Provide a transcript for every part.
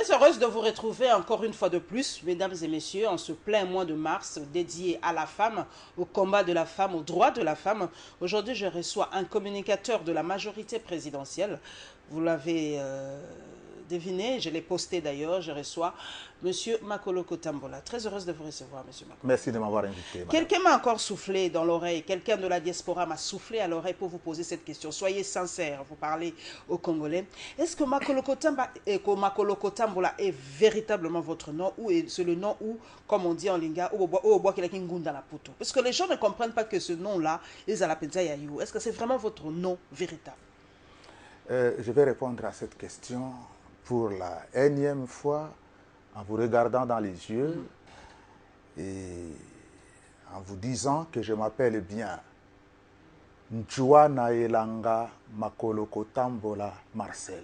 Très heureuse de vous retrouver encore une fois de plus, mesdames et messieurs, en ce plein mois de mars dédié à la femme, au combat de la femme, aux droits de la femme. Aujourd'hui, je reçois un communicateur de la majorité présidentielle. Vous l'avez deviné, je l'ai posté d'ailleurs, je reçois Monsieur Makoloko Tambola. Très heureuse de vous recevoir, Monsieur Makoloko. Merci de m'avoir invité. Quelqu'un m'a encore soufflé dans l'oreille, quelqu'un de la diaspora m'a soufflé à l'oreille pour vous poser cette question. Soyez sincères, vous parlez aux Congolais. Est-ce que Makoloko Tambola est véritablement votre nom ou c'est le nom où, comme on dit en linga, parce que les gens ne comprennent pas que ce nom-là, est à la Penzayayu. Est-ce que c'est vraiment votre nom véritable? Je vais répondre à cette question pour la énième fois en vous regardant dans les yeux et en vous disant que je m'appelle bien Njuana Elanga Makoloko Tambola Marcel.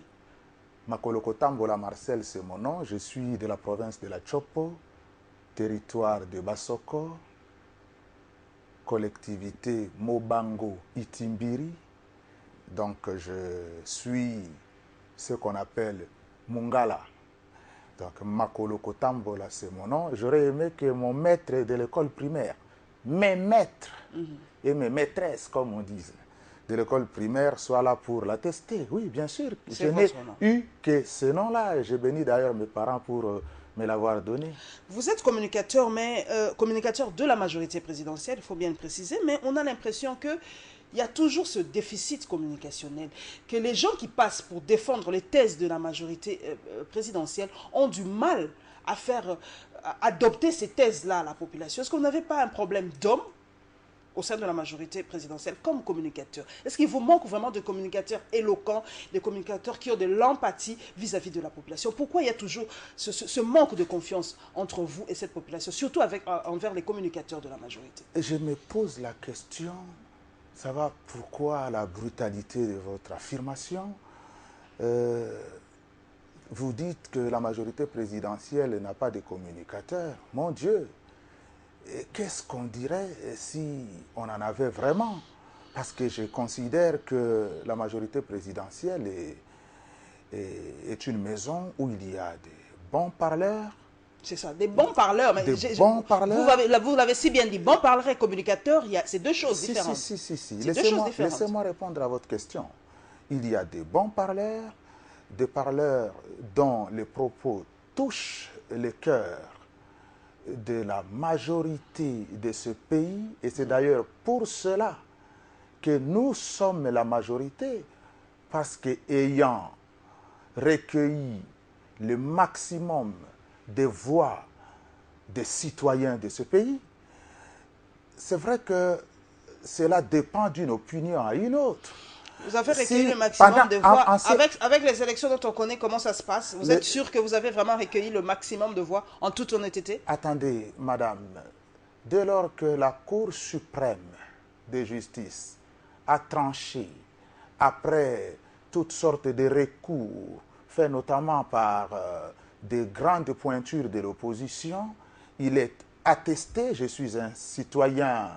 Makoloko Tambola Marcel, c'est mon nom. Je suis de la province de la Chopo, territoire de Basoko, collectivité Mobango Itimbiri. Donc je suis ce qu'on appelle Mungala. Donc Makoloko Tambola, c'est mon nom. J'aurais aimé que mon maître de l'école primaire, mes maîtres et mes maîtresses, comme on dit, de l'école primaire soient là pour l'attester. Oui, bien sûr. Je n'ai eu que ce nom-là. J'ai béni d'ailleurs mes parents pour me l'avoir donné. Vous êtes communicateur, mais communicateur de la majorité présidentielle, il faut bien le préciser, mais on a l'impression que il y a toujours ce déficit communicationnel, que les gens qui passent pour défendre les thèses de la majorité présidentielle ont du mal à faire adopter ces thèses-là à la population. Est-ce que vous n'avez pas un problème d'hommes au sein de la majorité présidentielle comme communicateur? Est-ce qu'il vous manque vraiment de communicateurs éloquents, des communicateurs qui ont de l'empathie vis-à-vis de la population? Pourquoi il y a toujours ce manque de confiance entre vous et cette population, surtout envers les communicateurs de la majorité? Je me pose la question, ça va, pourquoi la brutalité de votre affirmation? Vous dites que la majorité présidentielle n'a pas de communicateurs. Mon Dieu, qu'est-ce qu'on dirait si on en avait vraiment? Parce que je considère que la majorité présidentielle est une maison où il y a des bons parleurs. C'est ça, des bons parleurs. Mais bons parleurs. Vous l'avez si bien dit, bons parleurs et communicateurs, c'est deux choses différentes. Si. Laissez-moi répondre à votre question. Il y a des bons parleurs, des parleurs dont les propos touchent le cœur de la majorité de ce pays, et c'est d'ailleurs pour cela que nous sommes la majorité, parce qu'ayant recueilli le maximum de voix des citoyens de ce pays, c'est vrai que cela dépend d'une opinion à une autre. Vous avez recueilli le maximum de voix. Avec les élections dont on connaît comment ça se passe, vous êtes sûr que vous avez vraiment recueilli le maximum de voix en toute honnêteté? Attendez, madame, dès lors que la Cour suprême de justice a tranché, après toutes sortes de recours, faits notamment par des grandes pointures de l'opposition, il est attesté, je suis un citoyen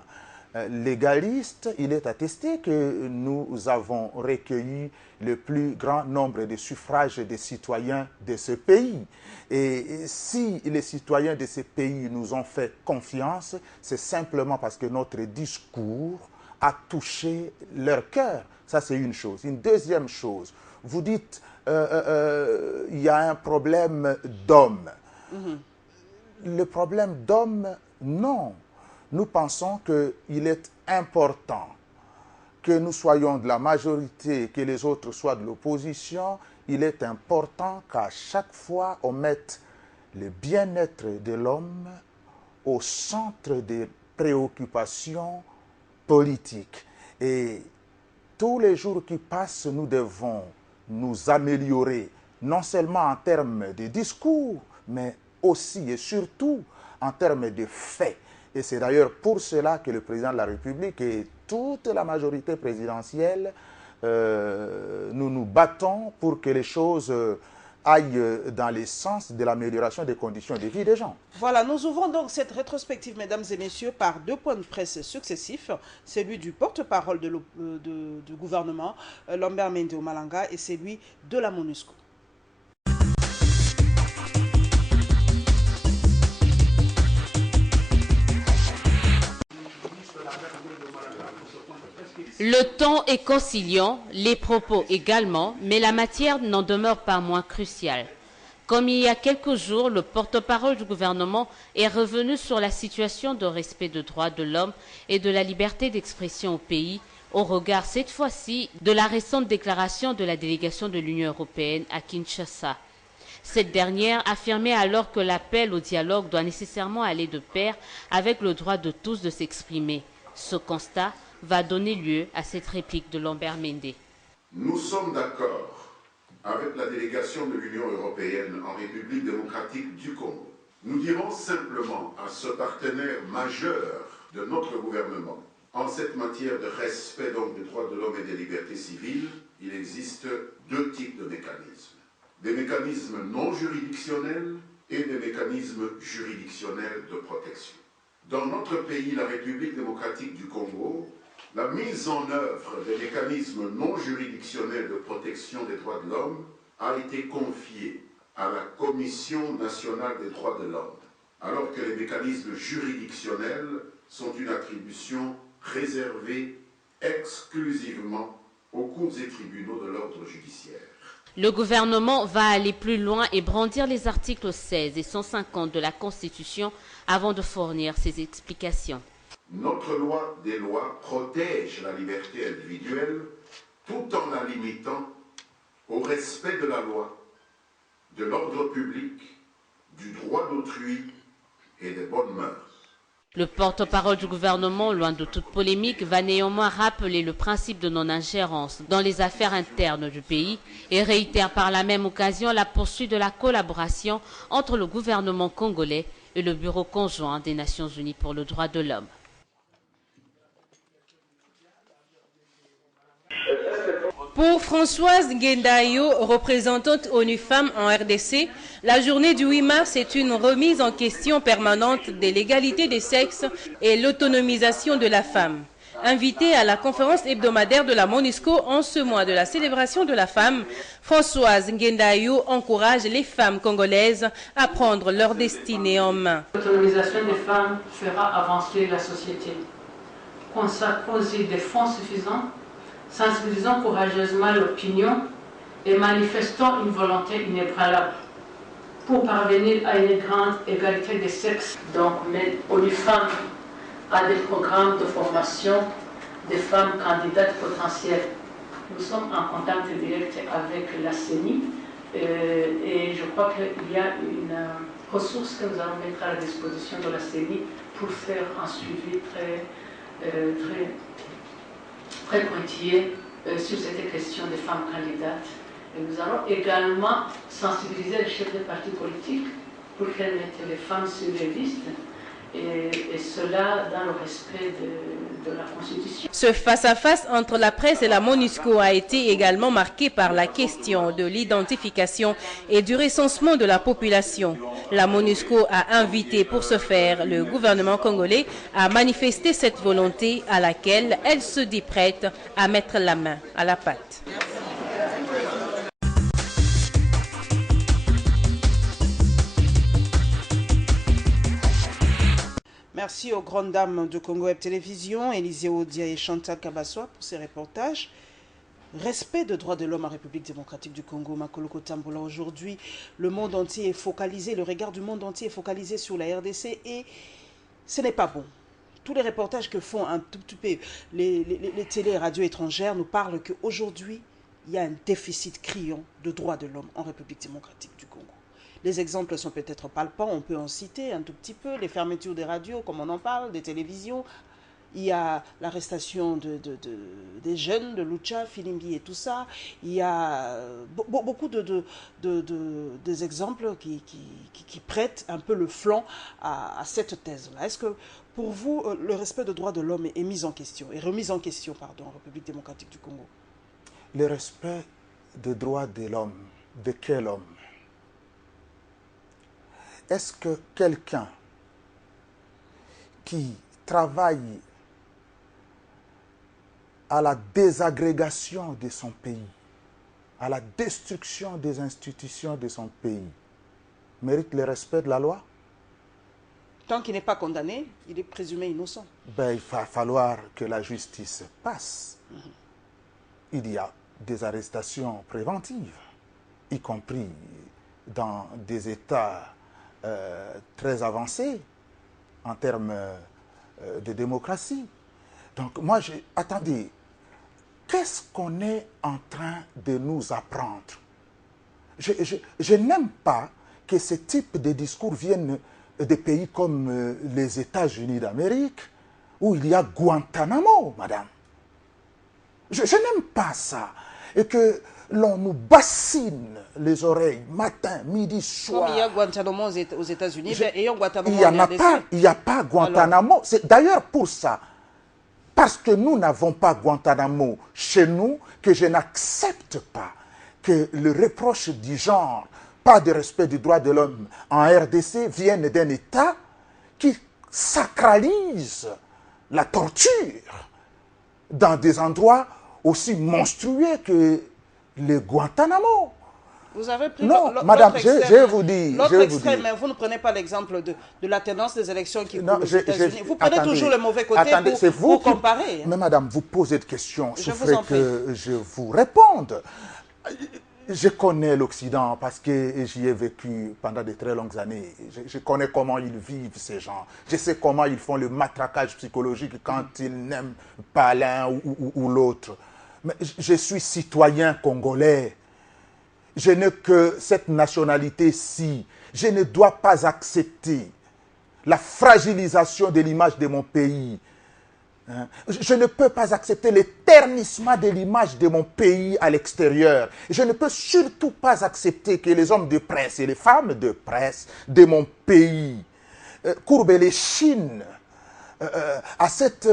légaliste, il est attesté que nous avons recueilli le plus grand nombre de suffrages des citoyens de ce pays. Et si les citoyens de ce pays nous ont fait confiance, c'est simplement parce que notre discours a touché leur cœur. Ça, c'est une chose. Une deuxième chose, vous dites, il y a un problème d'hommes. Le problème d'hommes, non. Nous pensons qu'il est important que nous soyons de la majorité, que les autres soient de l'opposition. Il est important qu'à chaque fois, on mette le bien-être de l'homme au centre des préoccupations politiques. Et tous les jours qui passent, nous devons nous améliorer, non seulement en termes de discours, mais aussi et surtout en termes de faits. Et c'est d'ailleurs pour cela que le président de la République et toute la majorité présidentielle, nous nous battons pour que les choses aillent dans le sens de l'amélioration des conditions de vie des gens. Voilà, nous ouvrons donc cette rétrospective, mesdames et messieurs, par deux points de presse successifs, celui du porte-parole du gouvernement, Lambert Mende Malanga, et celui de la MONUSCO. Le ton est conciliant, les propos également, mais la matière n'en demeure pas moins cruciale. Comme il y a quelques jours, le porte-parole du gouvernement est revenu sur la situation de respect des droits de l'homme et de la liberté d'expression au pays, au regard cette fois-ci de la récente déclaration de la délégation de l'Union européenne à Kinshasa. Cette dernière affirmait alors que l'appel au dialogue doit nécessairement aller de pair avec le droit de tous de s'exprimer. Ce constat va donner lieu à cette réplique de Lambert Mende. Nous sommes d'accord avec la délégation de l'Union européenne en République démocratique du Congo. Nous dirons simplement à ce partenaire majeur de notre gouvernement, en cette matière de respect donc des droits de l'homme et des libertés civiles, il existe deux types de mécanismes. Des mécanismes non juridictionnels et des mécanismes juridictionnels de protection. Dans notre pays, la République démocratique du Congo, la mise en œuvre des mécanismes non juridictionnels de protection des droits de l'homme a été confiée à la Commission nationale des droits de l'homme, alors que les mécanismes juridictionnels sont une attribution réservée exclusivement aux cours et tribunaux de l'ordre judiciaire. Le gouvernement va aller plus loin et brandir les articles 16 et 150 de la Constitution avant de fournir ses explications. Notre loi des lois protège la liberté individuelle tout en la limitant au respect de la loi, de l'ordre public, du droit d'autrui et des bonnes mœurs. Le porte-parole du gouvernement, loin de toute polémique, va néanmoins rappeler le principe de non-ingérence dans les affaires internes du pays et réitère par la même occasion la poursuite de la collaboration entre le gouvernement congolais et le Bureau conjoint des Nations Unies pour le droit de l'homme. Pour Françoise Ngendayo, représentante ONU Femmes en RDC, la journée du 8 mars est une remise en question permanente de l'égalité des sexes et l'autonomisation de la femme. Invitée à la conférence hebdomadaire de la MONUSCO en ce mois de la célébration de la femme, Françoise Ngendayo encourage les femmes congolaises à prendre leur destinée en main. L'autonomisation des femmes fera avancer la société. Consacrons-y des fonds suffisants, sensibilisons courageusement l'opinion et manifestons une volonté inébranlable pour parvenir à une grande égalité des sexes. Donc, ONU Femmes a des programmes de formation des femmes candidates potentielles. Nous sommes en contact direct avec la CENI et je crois qu'il y a une ressource que nous allons mettre à la disposition de la CENI pour faire un suivi très pointillé sur cette question des femmes candidates. Et nous allons également sensibiliser les chefs des partis politiques pour qu'elles mettent les femmes sur les listes, et cela dans le respect de la Constitution. Ce face-à-face entre la presse et la MONUSCO a été également marqué par la question de l'identification et du recensement de la population. La MONUSCO a invité pour ce faire le gouvernement congolais à manifester cette volonté à laquelle elle se dit prête à mettre la main à la pâte. Merci aux grandes dames de Congo Web Télévision, Élisée Odia et Chantal Kabaswa pour ces reportages. Respect des droits de l'homme en République démocratique du Congo, Makoloko Tambola. Aujourd'hui, le monde entier est focalisé, le regard du monde entier est focalisé sur la RDC et ce n'est pas bon. Tous les reportages que font un tout petit peu les télé et radios étrangères nous parlent qu'aujourd'hui, il y a un déficit criant de droits de l'homme en République démocratique du Congo. Les exemples sont peut-être palpants, on peut en citer un tout petit peu, les fermetures des radios, comme on en parle, des télévisions. Il y a l'arrestation des jeunes, de Lucha, Filimbi et tout ça. Il y a beaucoup des exemples qui prêtent un peu le flanc à cette thèse-là. Est-ce que pour vous, le respect des droits de l'homme est mis en question, est remis en question, pardon, en République démocratique du Congo? Le respect des droits de l'homme, de quel homme? Est-ce que quelqu'un qui travaille à la désagrégation de son pays, à la destruction des institutions de son pays, mérite le respect de la loi? Tant qu'il n'est pas condamné, il est présumé innocent. Ben, il va falloir que la justice passe il y a des arrestations préventives, y compris dans des États très avancés en termes de démocratie. Donc moi, attendez, qu'est-ce qu'on est en train de nous apprendre? Je n'aime pas que ce type de discours viennent des pays comme les États-Unis d'Amérique, où il y a Guantanamo, madame. Je n'aime pas ça. Et que l'on nous bassine les oreilles matin, midi, soir. Comme il y a Guantanamo aux États-Unis, ayant Guantanamo il n'y a pas Guantanamo. C'est d'ailleurs pour ça, parce que nous n'avons pas Guantanamo chez nous, que je n'accepte pas que le reproche du genre, pas de respect des droits de l'homme en RDC, vienne d'un État qui sacralise la torture dans des endroits aussi monstrueux que le Guantanamo. Vous avez pris non, madame, je vous dis. L'autre extrême, mais vous ne prenez pas l'exemple de la tendance des élections qui courent aux États-Unis. Vous prenez toujours le mauvais côté pour comparer. Mais madame, vous posez des questions. Je ferai que je vous réponde. Je connais l'Occident parce que j'y ai vécu pendant de très longues années. Je connais comment ils vivent, ces gens. Je sais comment ils font le matraquage psychologique quand ils n'aiment pas l'un ou l'autre. Mais je suis citoyen congolais. Je n'ai que cette nationalité-ci. Je ne dois pas accepter la fragilisation de l'image de mon pays. Je ne peux pas accepter le ternissement de l'image de mon pays à l'extérieur. Je ne peux surtout pas accepter que les hommes de presse et les femmes de presse de mon pays courbent les chines à cette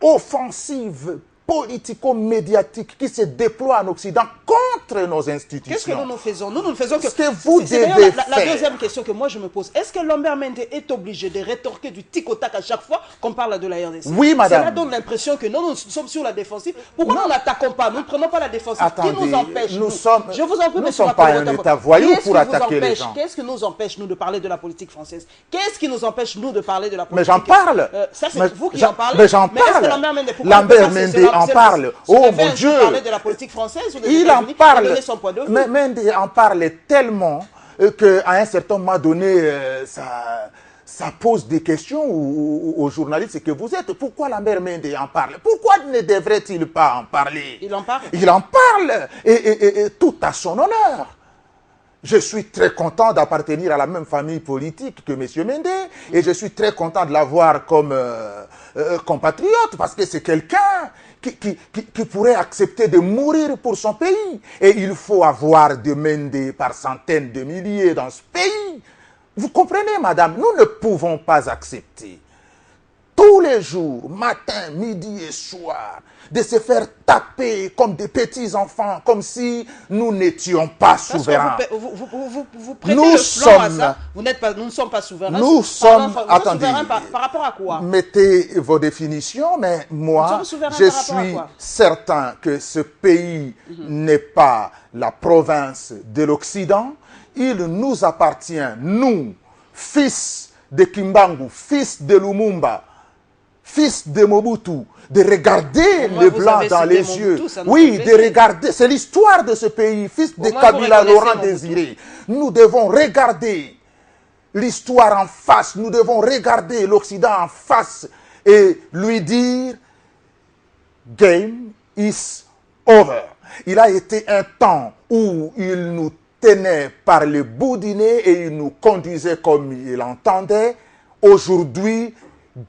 offensive politico-médiatique qui se déploie en Occident contre nos institutions. Qu'est-ce que nous nous faisons? Nous ne faisons que... Ce que vous devez faire. La deuxième question que moi je me pose, est-ce que Lambert Mende est obligé de rétorquer du tic au tac à chaque fois qu'on parle de la RDC? Oui, madame. Cela donne l'impression que nous sommes sur la défensive. Pourquoi nous n'attaquons pas? Nous ne prenons pas la défensive. Attendez, qui nous empêche? Je vous en prie, nous ne sommes pas un État voyou pour attaquer les gens. Qu'est-ce qui nous empêche, nous, de parler de la politique française? Qu'est-ce qui nous empêche, nous, de parler de la politique? Mais j'en parle. Ça, c'est vous qui en parlez. Mais j'en parle. Lambert Mende en parle. Oh mon Dieu! De la politique française ou des il en parle. Son point de vue. Mais Mende en parle tellement qu'à un certain moment donné, ça pose des questions aux journalistes que vous êtes. Pourquoi Lambert Mende en parle? Pourquoi ne devrait-il pas en parler? Il en parle. Il en parle. Et tout à son honneur. Je suis très content d'appartenir à la même famille politique que M. Mende et je suis très content de l'avoir comme compatriote parce que c'est quelqu'un qui pourrait accepter de mourir pour son pays. Et il faut avoir des Mende par centaines de milliers dans ce pays. Vous comprenez, madame, nous ne pouvons pas accepter tous les jours, matin, midi et soir, de se faire taper comme des petits enfants, comme si nous n'étions pas souverains. Vous prêtez le plan à ça. Nous ne sommes pas souverains. Nous sommes, attendez, souverains par rapport à quoi? Mettez vos définitions, mais moi, je suis certain que ce pays n'est pas la province de l'Occident. Il nous appartient, nous, fils de Kimbangu, fils de Lumumba, fils de Mobutu, de regarder les Blancs dans les yeux. Oui, de regarder. C'est l'histoire de ce pays, fils de Kabila, Laurent Désiré. Nous devons regarder l'histoire en face. Nous devons regarder l'Occident en face et lui dire « Game is over ». Il a été un temps où il nous tenait par le bout du nez et il nous conduisait comme il entendait. Aujourd'hui,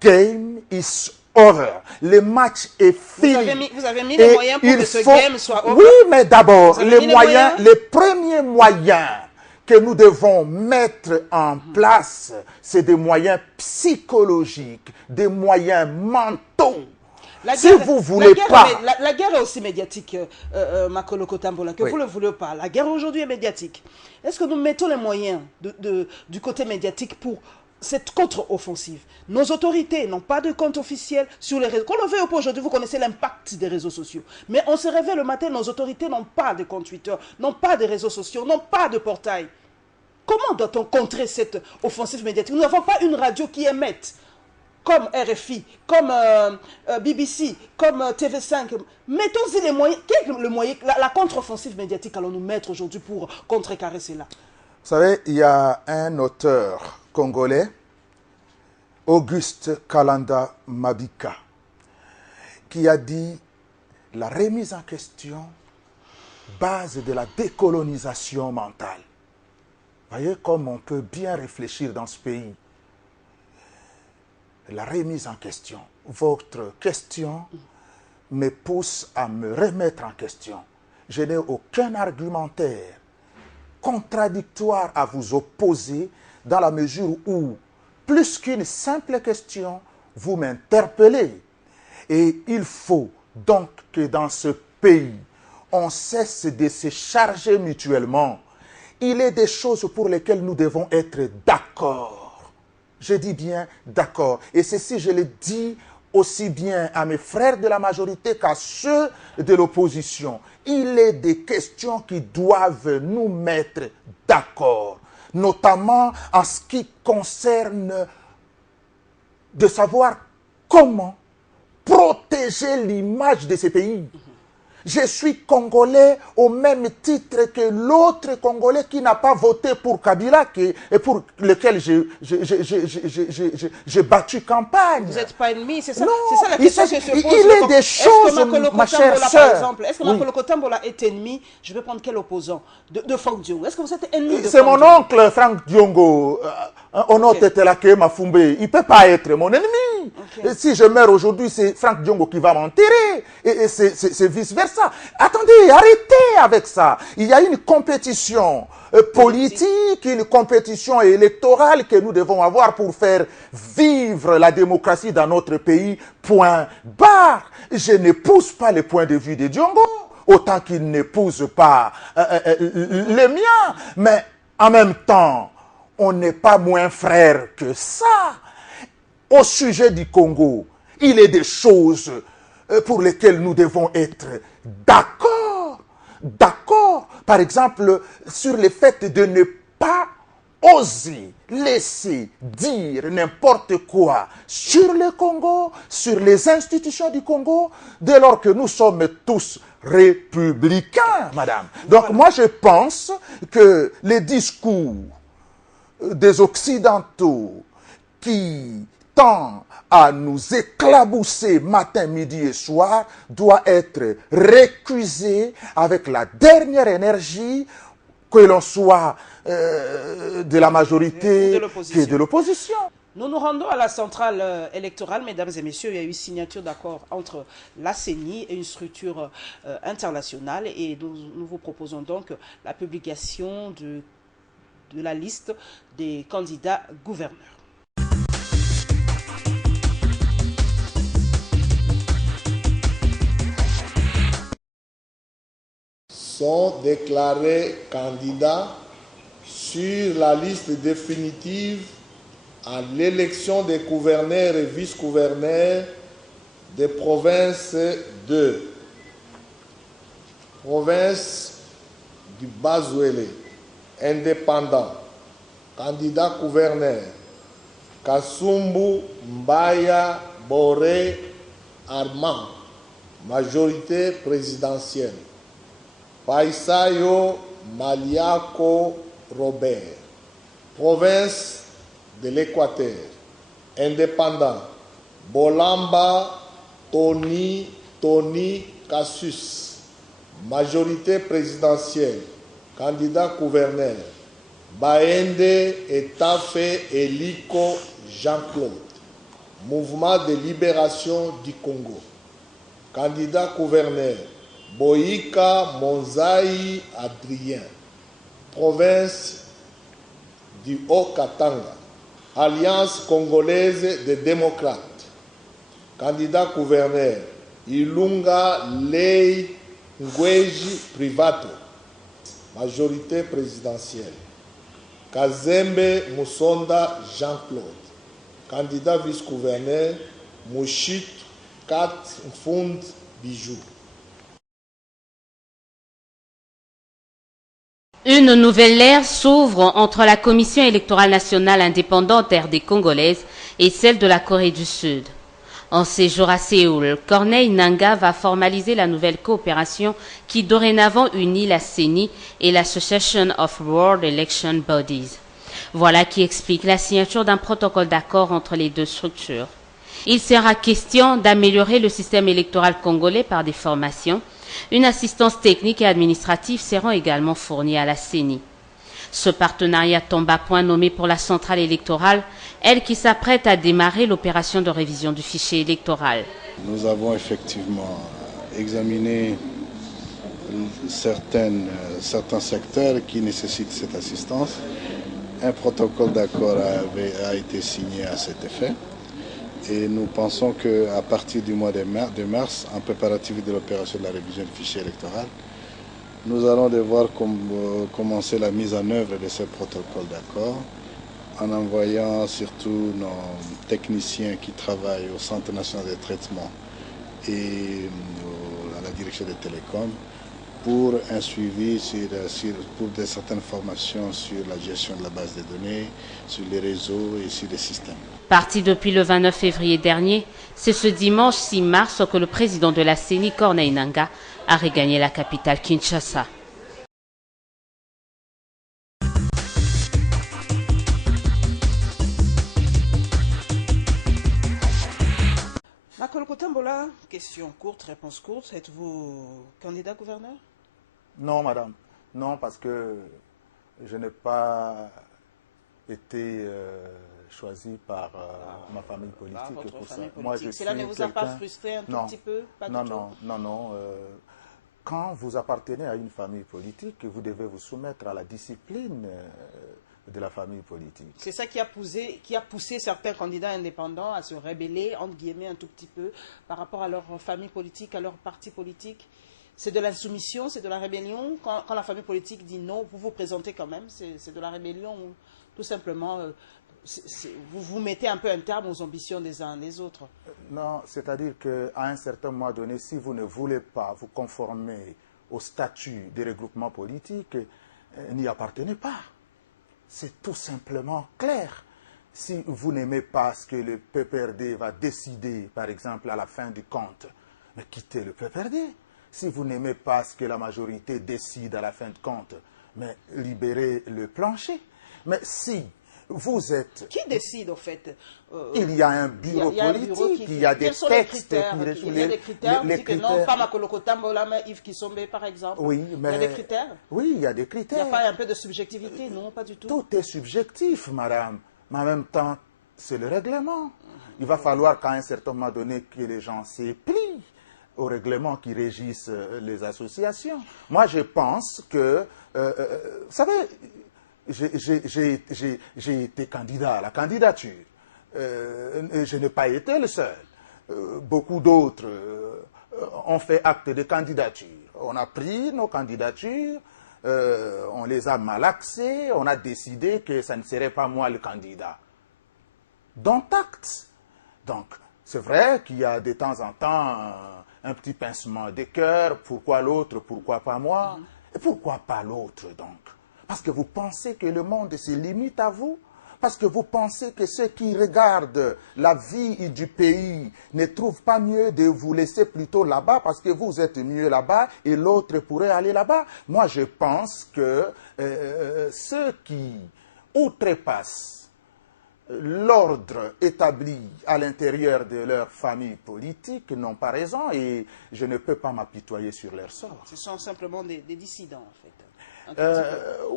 game is over. Le match est fini. Vous avez mis les moyens pour que ce game soit over? Oui, mais d'abord, les premiers moyens que nous devons mettre en place, c'est des moyens psychologiques, des moyens mentaux. Si vous voulez pas... La guerre est aussi médiatique, Makolo Kotambola, que vous ne le voulez pas. La guerre aujourd'hui est médiatique. Est-ce que nous mettons les moyens du côté médiatique pour cette contre-offensive? Nos autorités n'ont pas de compte officiel sur les réseaux. Qu'on le veuille ou pas aujourd'hui, vous connaissez l'impact des réseaux sociaux. Mais on se réveille le matin, nos autorités n'ont pas de compte Twitter, n'ont pas de réseaux sociaux, n'ont pas de portail. Comment doit-on contrer cette offensive médiatique? Nous n'avons pas une radio qui émette. comme RFI, comme BBC, comme TV5, mettons-y les moyens. Quel est le moyen, la contre-offensive médiatique allons-nous mettre aujourd'hui pour contrecarrer cela? Vous savez, il y a un auteur congolais, Auguste Kalanda Mabika, qui a dit la remise en question, base de la décolonisation mentale. Voyez comme on peut bien réfléchir dans ce pays. La remise en question. Votre question me pousse à me remettre en question. Je n'ai aucun argumentaire contradictoire à vous opposer dans la mesure où, plus qu'une simple question, vous m'interpellez. Et il faut donc que dans ce pays, on cesse de se charger mutuellement. Il est des choses pour lesquelles nous devons être d'accord. Je dis bien d'accord. Et ceci, je le dis aussi bien à mes frères de la majorité qu'à ceux de l'opposition. Il est des questions qui doivent nous mettre d'accord, notamment en ce qui concerne de savoir comment protéger l'image de ces pays. Je suis Congolais au même titre que l'autre Congolais qui n'a pas voté pour Kabila et pour lequel j'ai battu campagne. Vous n'êtes pas ennemi, c'est ça, non, c'est ça la question que se pose. Il est des choses, ma chère sœur. Par exemple, est-ce que Makolo Tambola est ennemi? Je vais prendre quel opposant de Franck Diongo? Est-ce que vous êtes ennemi de C'est mon oncle Franck Diongo. Il ne peut pas être mon ennemi. Okay. Si je meurs aujourd'hui, c'est Franck Diongo qui va m'enterrer. Et c'est vice-versa. Attendez, arrêtez avec ça. Il y a une compétition politique, une compétition électorale que nous devons avoir pour faire vivre la démocratie dans notre pays. Point barre. Je n'épouse pas les points de vue de Diongo, autant qu'il n'épouse pas les miens. Mais en même temps, on n'est pas moins frères que ça. Au sujet du Congo, il est des choses pour lesquelles nous devons être d'accord. D'accord. Par exemple, sur le fait de ne pas oser laisser dire n'importe quoi sur le Congo, sur les institutions du Congo, dès lors que nous sommes tous républicains, madame. Donc moi je pense que les discours des Occidentaux qui tend à nous éclabousser matin, midi et soir doit être récusé avec la dernière énergie, que l'on soit de la majorité que de l'opposition. Nous nous rendons à la centrale électorale, mesdames et messieurs. Il y a eu signature d'accord entre la CENI et une structure internationale et nous vous proposons donc la publication de la liste des candidats gouverneurs. Sont déclarés candidats sur la liste définitive à l'élection des gouverneurs et vice-gouverneurs des provinces de province du Bas-Ouélé, indépendant, candidat gouverneur, Kasumbu Mbaya Boré Armand, majorité présidentielle, Paisayo Maliako Robert, province de l'Équateur, indépendant, Bolamba Tony Cassius, majorité présidentielle, candidat gouverneur, Baende Etafe Eliko Jean-Claude, mouvement de libération du Congo, candidat gouverneur, Boïka Monzaï Adrien, province du Haut-Katanga, Alliance congolaise des démocrates, candidat gouverneur, Ilunga Lei Ngweji Privato, majorité présidentielle, Kazembe Musonda Jean-Claude, candidat vice-gouverneur, Mouchit Kat Mfund Bijou. Une nouvelle ère s'ouvre entre la Commission électorale nationale indépendante RD congolaise, et celle de la Corée du Sud. En séjour à Séoul, Corneille Nangaa va formaliser la nouvelle coopération qui dorénavant unit la CENI et l'Association of World Election Bodies. Voilà qui explique la signature d'un protocole d'accord entre les deux structures. Il sera question d'améliorer le système électoral congolais par des formations. Une assistance technique et administrative seront également fournies à la CENI. Ce partenariat tombe à point nommé pour la centrale électorale, elle qui s'apprête à démarrer l'opération de révision du fichier électoral. Nous avons effectivement examiné certains secteurs qui nécessitent cette assistance. Un protocole d'accord a été signé à cet effet. Et nous pensons qu'à partir du mois de mars, en préparatif de l'opération de la révision du fichier électoral, nous allons devoir commencer la mise en œuvre de ce protocole d'accord en envoyant surtout nos techniciens qui travaillent au Centre national de traitement et à la direction des télécoms pour un suivi pour certaines formations sur la gestion de la base de données, sur les réseaux et sur les systèmes. Parti depuis le 29 février dernier, c'est ce dimanche 6 mars que le président de la CENI, Corneille Nangaa, a regagné la capitale Kinshasa. Makolo Tambola, question courte, réponse courte. Êtes-vous candidat gouverneur? Non, madame. Non, parce que je n'ai pas été choisi par ma famille politique. Pour ça. Moi, cela ne vous a pas frustré un tout petit peu? Non. Quand vous appartenez à une famille politique, vous devez vous soumettre à la discipline de la famille politique. C'est ça qui a poussé certains candidats indépendants à se rebeller, entre guillemets, un tout petit peu, par rapport à leur famille politique, à leur parti politique. C'est de l'insoumission, c'est de la rébellion. Quand la famille politique dit non, vous vous présentez quand même, c'est de la rébellion, ou tout simplement, vous vous mettez un peu un terme aux ambitions des uns des autres. Non, c'est-à-dire qu'à un certain moment donné, si vous ne voulez pas vous conformer au statut des regroupements politiques, n'y appartenez pas. C'est tout simplement clair. Si vous n'aimez pas ce que le PPRD va décider, par exemple, à la fin du compte, mais quittez le PPRD. Si vous n'aimez pas ce que la majorité décide à la fin de compte, mais libérez le plancher. Mais si vous êtes... Qui décide, au fait? Il y a un bureau politique, il y a des textes... Il y a des critères, vous dites que non, pas Makolo Tambola, mais Yves Kissombe, par exemple. Oui, mais... Il y a des critères? Oui, il y a des critères. Il n'y a pas un peu de subjectivité? Non, pas du tout. Tout est subjectif, madame. Mais en même temps, c'est le règlement. Il va falloir qu'à un certain moment donné, que les gens se plient aux règlements qui régissent les associations. Moi, je pense que... vous savez... J'ai été candidat à la candidature. Je n'ai pas été le seul. Beaucoup d'autres ont fait acte de candidature. On a pris nos candidatures, on les a malaxées, on a décidé que ça ne serait pas moi le candidat. Dont acte. Donc, c'est vrai qu'il y a de temps en temps un petit pincement de cœur. Pourquoi l'autre, pourquoi pas moi? Et pourquoi pas l'autre, donc? Parce que vous pensez que le monde se limite à vous? Parce que vous pensez que ceux qui regardent la vie du pays ne trouvent pas mieux de vous laisser plutôt là-bas parce que vous êtes mieux là-bas et l'autre pourrait aller là-bas? Moi, je pense que ceux qui outrepassent l'ordre établi à l'intérieur de leur famille politique n'ont pas raison et je ne peux pas m'apitoyer sur leur sort. Ce sont simplement des dissidents, en fait.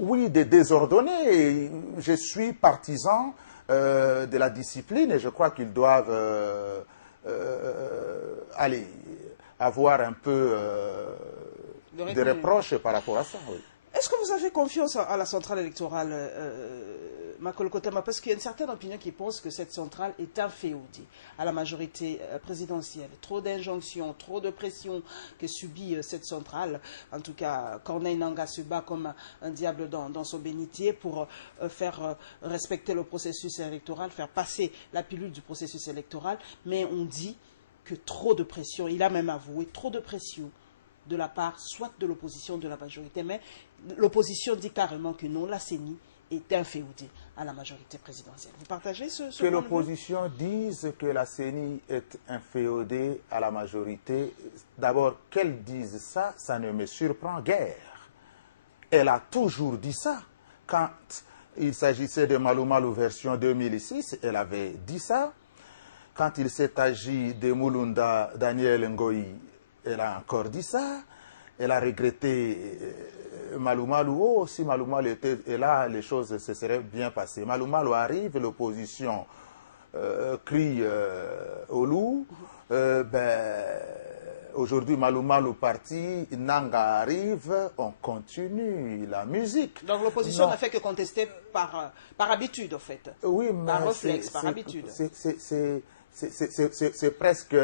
Oui, des désordonnés. Je suis partisan de la discipline et je crois qu'ils doivent avoir un peu de reproches par rapport à ça. Oui. Est-ce que vous avez confiance à la centrale électorale, Makolo Kotama? Parce qu'il y a une certaine opinion qui pense que cette centrale est inféodée à la majorité présidentielle. Trop d'injonctions, trop de pression que subit cette centrale. En tout cas, Corneille Nangaa se bat comme un diable dans son bénitier pour faire respecter le processus électoral, faire passer la pilule du processus électoral. Mais on dit que trop de pression, il a même avoué, trop de pression de la part soit de l'opposition, de la majorité. Mais l'opposition dit carrément que non, la CENI est inféodée à la majorité présidentielle. Vous partagez ce que point de vue? l'opposition dise que la CENI est inféodée à la majorité, d'abord qu'elle dise ça, ça ne me surprend guère. Elle a toujours dit ça. Quand il s'agissait de Malou Malou version 2006, elle avait dit ça. Quand il s'est agi de Mulunda Daniel Ngoï, elle a encore dit ça. Elle a regretté Malou Malou. Oh, si Malou Malou était là, les choses se seraient bien passées. Malou Malou arrive, l'opposition crie au loup. Aujourd'hui, Malou Malou parti, Nanga arrive, on continue la musique. Donc l'opposition n'a fait que contester par habitude, en fait. Oui, mais par réflexe, par habitude. C'est presque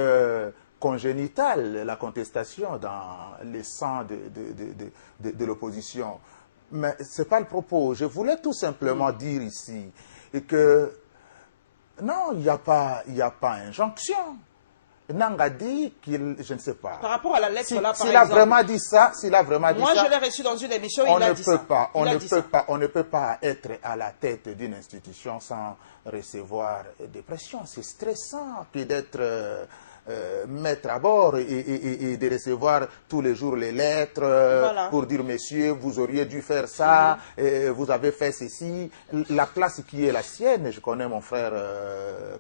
congénital, la contestation dans les sangs de l'opposition. Mais ce n'est pas le propos. Je voulais tout simplement dire ici que non, il n'y a pas injonction. Nanga dit qu'il, je ne sais pas. Par rapport à la lettre là, par exemple. S'il a vraiment dit ça, moi je l'ai reçu dans une émission, il a dit ça. On ne peut pas être à la tête d'une institution sans recevoir des pressions. C'est stressant que d'être mettre à bord et de recevoir tous les jours les lettres pour dire, messieurs, vous auriez dû faire ça, vous avez fait ceci. La place qui est la sienne, je connais mon frère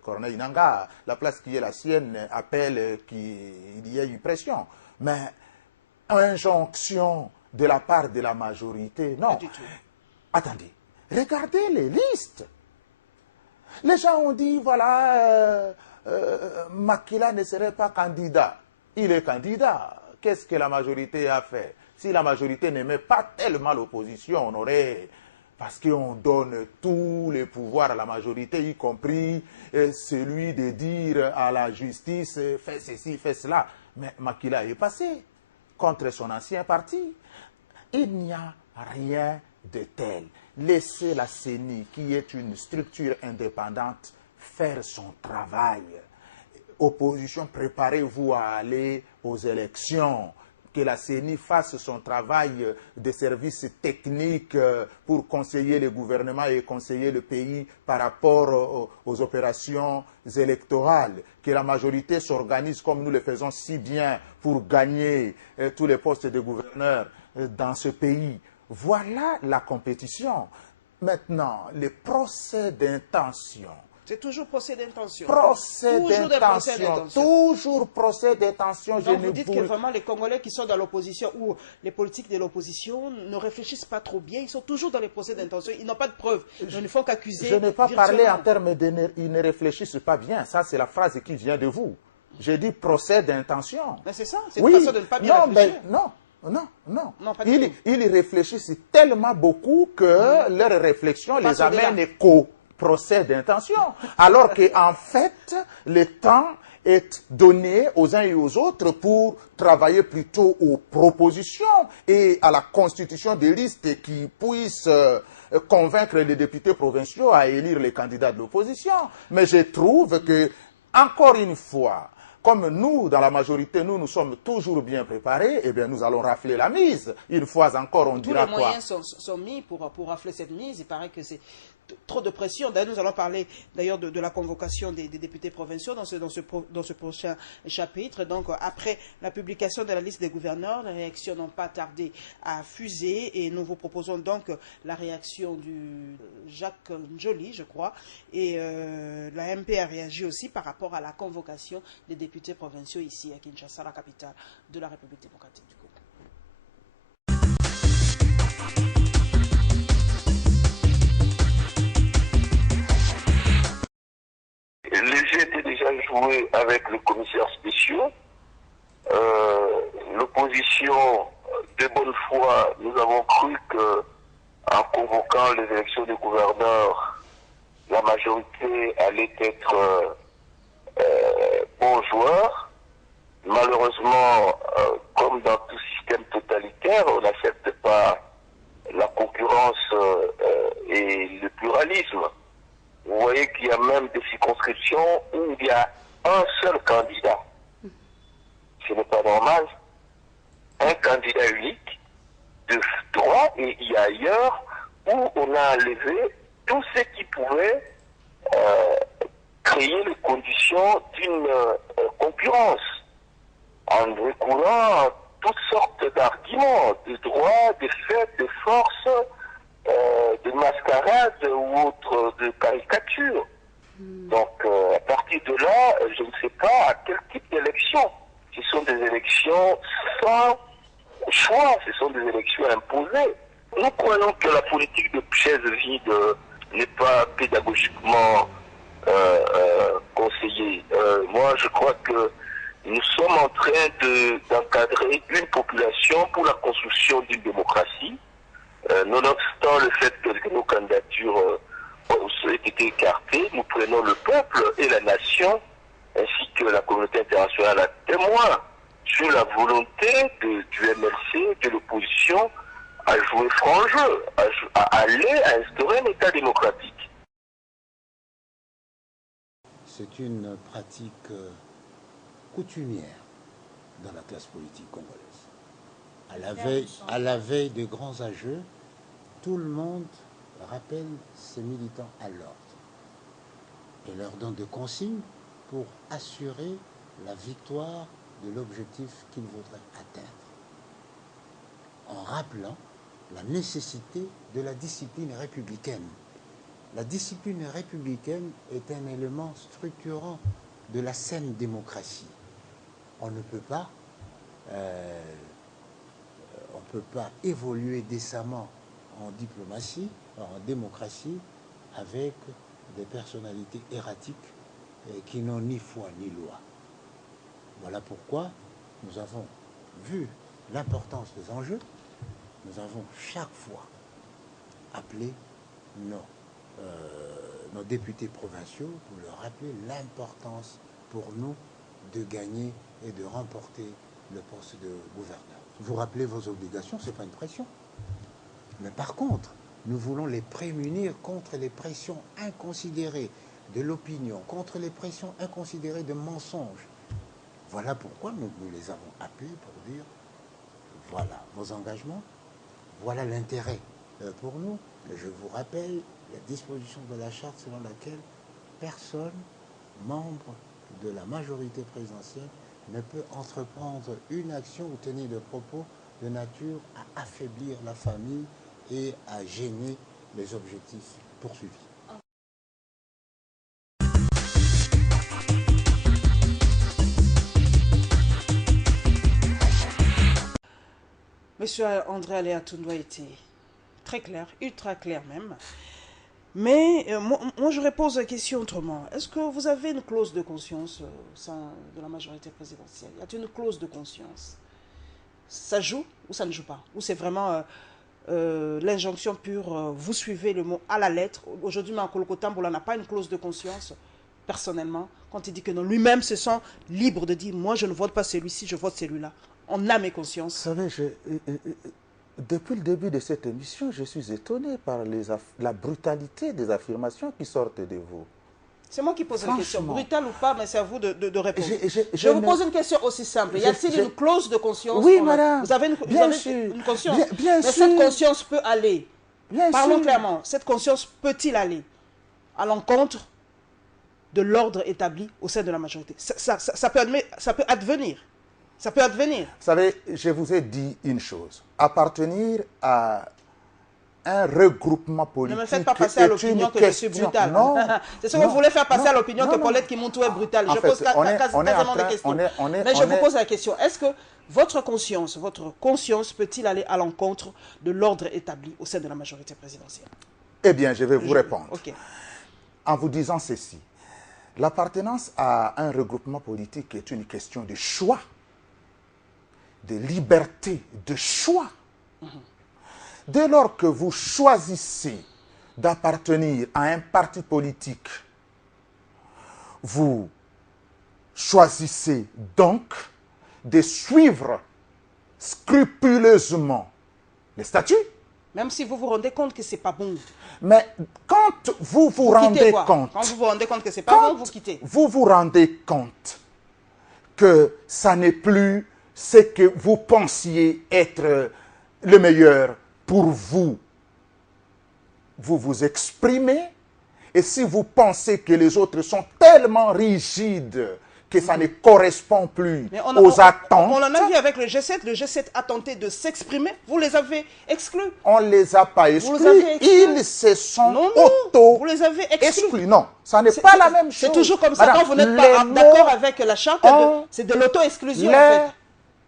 Corneille Nanga, la place qui est la sienne appelle qu'il y ait eu pression. Mais injonction de la part de la majorité, non. Attendez, regardez les listes. Les gens ont dit, voilà... Makila ne serait pas candidat. Il est candidat. Qu'est-ce que la majorité a fait? Si la majorité n'aimait pas tellement l'opposition, on aurait... Parce qu'on donne tous les pouvoirs à la majorité, y compris celui de dire à la justice, fais ceci, fais cela. Mais Makila est passé contre son ancien parti. Il n'y a rien de tel. Laissez la CENI, qui est une structure indépendante, faire son travail. Opposition, préparez-vous à aller aux élections. Que la CENI fasse son travail de services techniques pour conseiller le gouvernement et conseiller le pays par rapport aux opérations électorales. Que la majorité s'organise comme nous le faisons si bien pour gagner tous les postes de gouverneurs dans ce pays. Voilà la compétition. Maintenant, les procès d'intention. C'est toujours procès d'intention. Toujours procès d'intention. Donc vous dites que vraiment les Congolais qui sont dans l'opposition ou les politiques de l'opposition ne réfléchissent pas trop bien. Ils sont toujours dans les procès d'intention. Ils n'ont pas de preuves. Ils ne font qu'accuser. Je n'ai pas parlé en termes de ils ne réfléchissent pas bien. Ça, c'est la phrase qui vient de vous. J'ai dit procès d'intention. Mais c'est ça. C'est une façon de ne pas bien réfléchir. Non. Ils réfléchissent tellement beaucoup que leur réflexion les amène qu'au procès d'intention. Alors qu'en fait, le temps est donné aux uns et aux autres pour travailler plutôt aux propositions et à la constitution des listes qui puissent convaincre les députés provinciaux à élire les candidats de l'opposition. Mais je trouve que, encore une fois, comme nous, dans la majorité, nous sommes toujours bien préparés, eh bien, nous allons rafler la mise. Une fois encore, on dira quoi? Tous les moyens sont mis pour rafler cette mise. Il paraît que c'est trop de pression. D'ailleurs, nous allons parler d'ailleurs de la convocation des députés provinciaux dans ce prochain chapitre. Donc, après la publication de la liste des gouverneurs, les réactions n'ont pas tardé à fuser et nous vous proposons donc la réaction du Jacques Njoli, je crois, et la MP a réagi aussi par rapport à la convocation des députés provinciaux ici à Kinshasa, la capitale de la République démocratique du Congo. Le jeu était déjà joué avec les commissaires spéciaux. L'opposition, de bonne foi, nous avons cru qu'en convoquant les élections de gouverneurs, la majorité allait être bon joueur. Malheureusement, comme dans tout système totalitaire, on n'accepte pas la concurrence et le pluralisme. Vous voyez qu'il y a même des circonscriptions où il y a un seul candidat. Ce n'est pas normal. Un candidat unique de droit, et il y a ailleurs où on a enlevé tout ce qui pouvait créer les conditions d'une concurrence en recourant à toutes sortes d'arguments, de droits, de faits, de forces, de mascarades ou autres de caricatures. Donc, à partir de là, je ne sais pas à quel type d'élection. Ce sont des élections sans choix, ce sont des élections imposées. Nous croyons que la politique de chaises vides n'est pas pédagogiquement conseillée. Moi, je crois que nous sommes en train d'encadrer une population pour la construction d'une démocratie, nonobstant le fait que nos candidatures aient été écartées, nous prenons le peuple et la nation, ainsi que la communauté internationale à témoin sur la volonté du MLC, de l'opposition, à jouer franc jeu, à aller à instaurer un État démocratique. C'est une pratique coutumière dans la classe politique congolaise. À la veille de grands enjeux, tout le monde rappelle ses militants à l'ordre et leur donne des consignes pour assurer la victoire de l'objectif qu'ils voudraient atteindre, en rappelant la nécessité de la discipline républicaine. La discipline républicaine est un élément structurant de la saine démocratie. On ne peut pas évoluer décemment en diplomatie, en démocratie, avec des personnalités erratiques qui n'ont ni foi ni loi. Voilà pourquoi nous avons vu l'importance des enjeux. Nous avons chaque fois appelé nos députés provinciaux pour leur rappeler l'importance pour nous de gagner et de remporter le poste de gouverneur. Vous rappelez vos obligations, ce n'est pas une pression. Mais par contre, nous voulons les prémunir contre les pressions inconsidérées de l'opinion, contre les pressions inconsidérées de mensonges. Voilà pourquoi nous les avons appelés pour dire, voilà vos engagements, voilà l'intérêt pour nous. Et je vous rappelle la disposition de la charte selon laquelle personne, membre de la majorité présidentielle, ne peut entreprendre une action ou tenir des propos de nature à affaiblir la famille et à gêner les objectifs poursuivis. Monsieur André Aléa Toundou a été très clair, ultra clair même. Mais moi, je repose la question autrement. Est-ce que vous avez une clause de conscience au sein de la majorité présidentielle? Y a-t-il une clause de conscience? Ça joue ou ça ne joue pas? Ou c'est vraiment l'injonction pure, vous suivez le mot à la lettre? Aujourd'hui, Makolo Tamboula n'a pas une clause de conscience, personnellement, quand il dit que non, lui-même se sent libre de dire, moi je ne vote pas celui-ci, je vote celui-là. On a mes consciences. Vous savez, depuis le début de cette émission, je suis étonné par la brutalité des affirmations qui sortent de vous. C'est moi qui pose la question, brutale ou pas, mais c'est à vous de répondre. Je vous pose une question aussi simple. Y a-t-il une clause de conscience? Oui, madame. Vous avez une conscience. Bien mais sûr. cette conscience peut aller. Parlons sûr. clairement. Cette conscience peut-il aller à l'encontre de l'ordre établi au sein de la majorité? Ça peut advenir. Ça peut advenir. Vous savez, je vous ai dit une chose. Appartenir à un regroupement politique. Ne me faites pas passer à l'opinion que je suis brutal. Non. C'est ce que vous voulez faire passer à l'opinion que Paulette Kimontou est brutale. Je pose quasiment des questions. Mais je vous pose la question. Est-ce que votre conscience peut-il aller à l'encontre de l'ordre établi au sein de la majorité présidentielle? Eh bien, je vais vous répondre. Okay. En vous disant ceci. L'appartenance à un regroupement politique est une question de choix, de liberté, de choix. Dès lors que vous choisissez d'appartenir à un parti politique, vous choisissez donc de suivre scrupuleusement les statuts. Même si vous vous rendez compte que ce n'est pas bon. Mais quand vous vous rendez compte... Quand vous vous rendez compte que ce n'est pas bon, vous quittez. Vous vous rendez compte que ça n'est plus ce que vous pensiez être le meilleur pour vous. vous vous exprimez, et si vous pensez que les autres sont tellement rigides que ça ne correspond plus aux attentes. On en a vu avec le G7 a tenté de s'exprimer, vous les avez exclus. On ne les a pas exclus, ils se sont vous les avez exclus. Non, ça n'est pas la même chose. C'est toujours comme ça, quand vous n'êtes pas d'accord avec la charte, c'est de l'auto-exclusion en fait.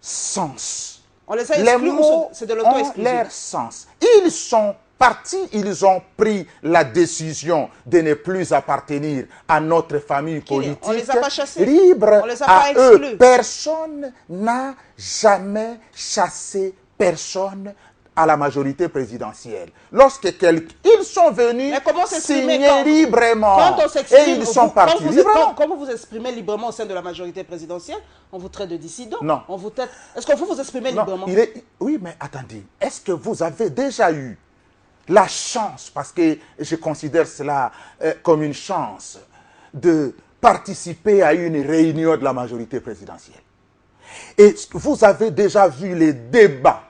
Sens. On les a exclus, c'est de l'auto-exclusion. Leur sens. Ils sont partis, ils ont pris la décision de ne plus appartenir à notre famille politique. On les a pas chassés. Libre on les a à pas eux. exclus. Personne n'a jamais chassé personne à la majorité présidentielle. Lorsque ils sont venus signer librement et ils sont partis librement. Quand vous vous exprimez librement au sein de la majorité présidentielle, on vous traite de dissident. Non. Est-ce que vous vous exprimez librement? Oui, mais attendez. Est-ce que vous avez déjà eu la chance, parce que je considère cela comme une chance, de participer à une réunion de la majorité présidentielle? Et vous avez déjà vu les débats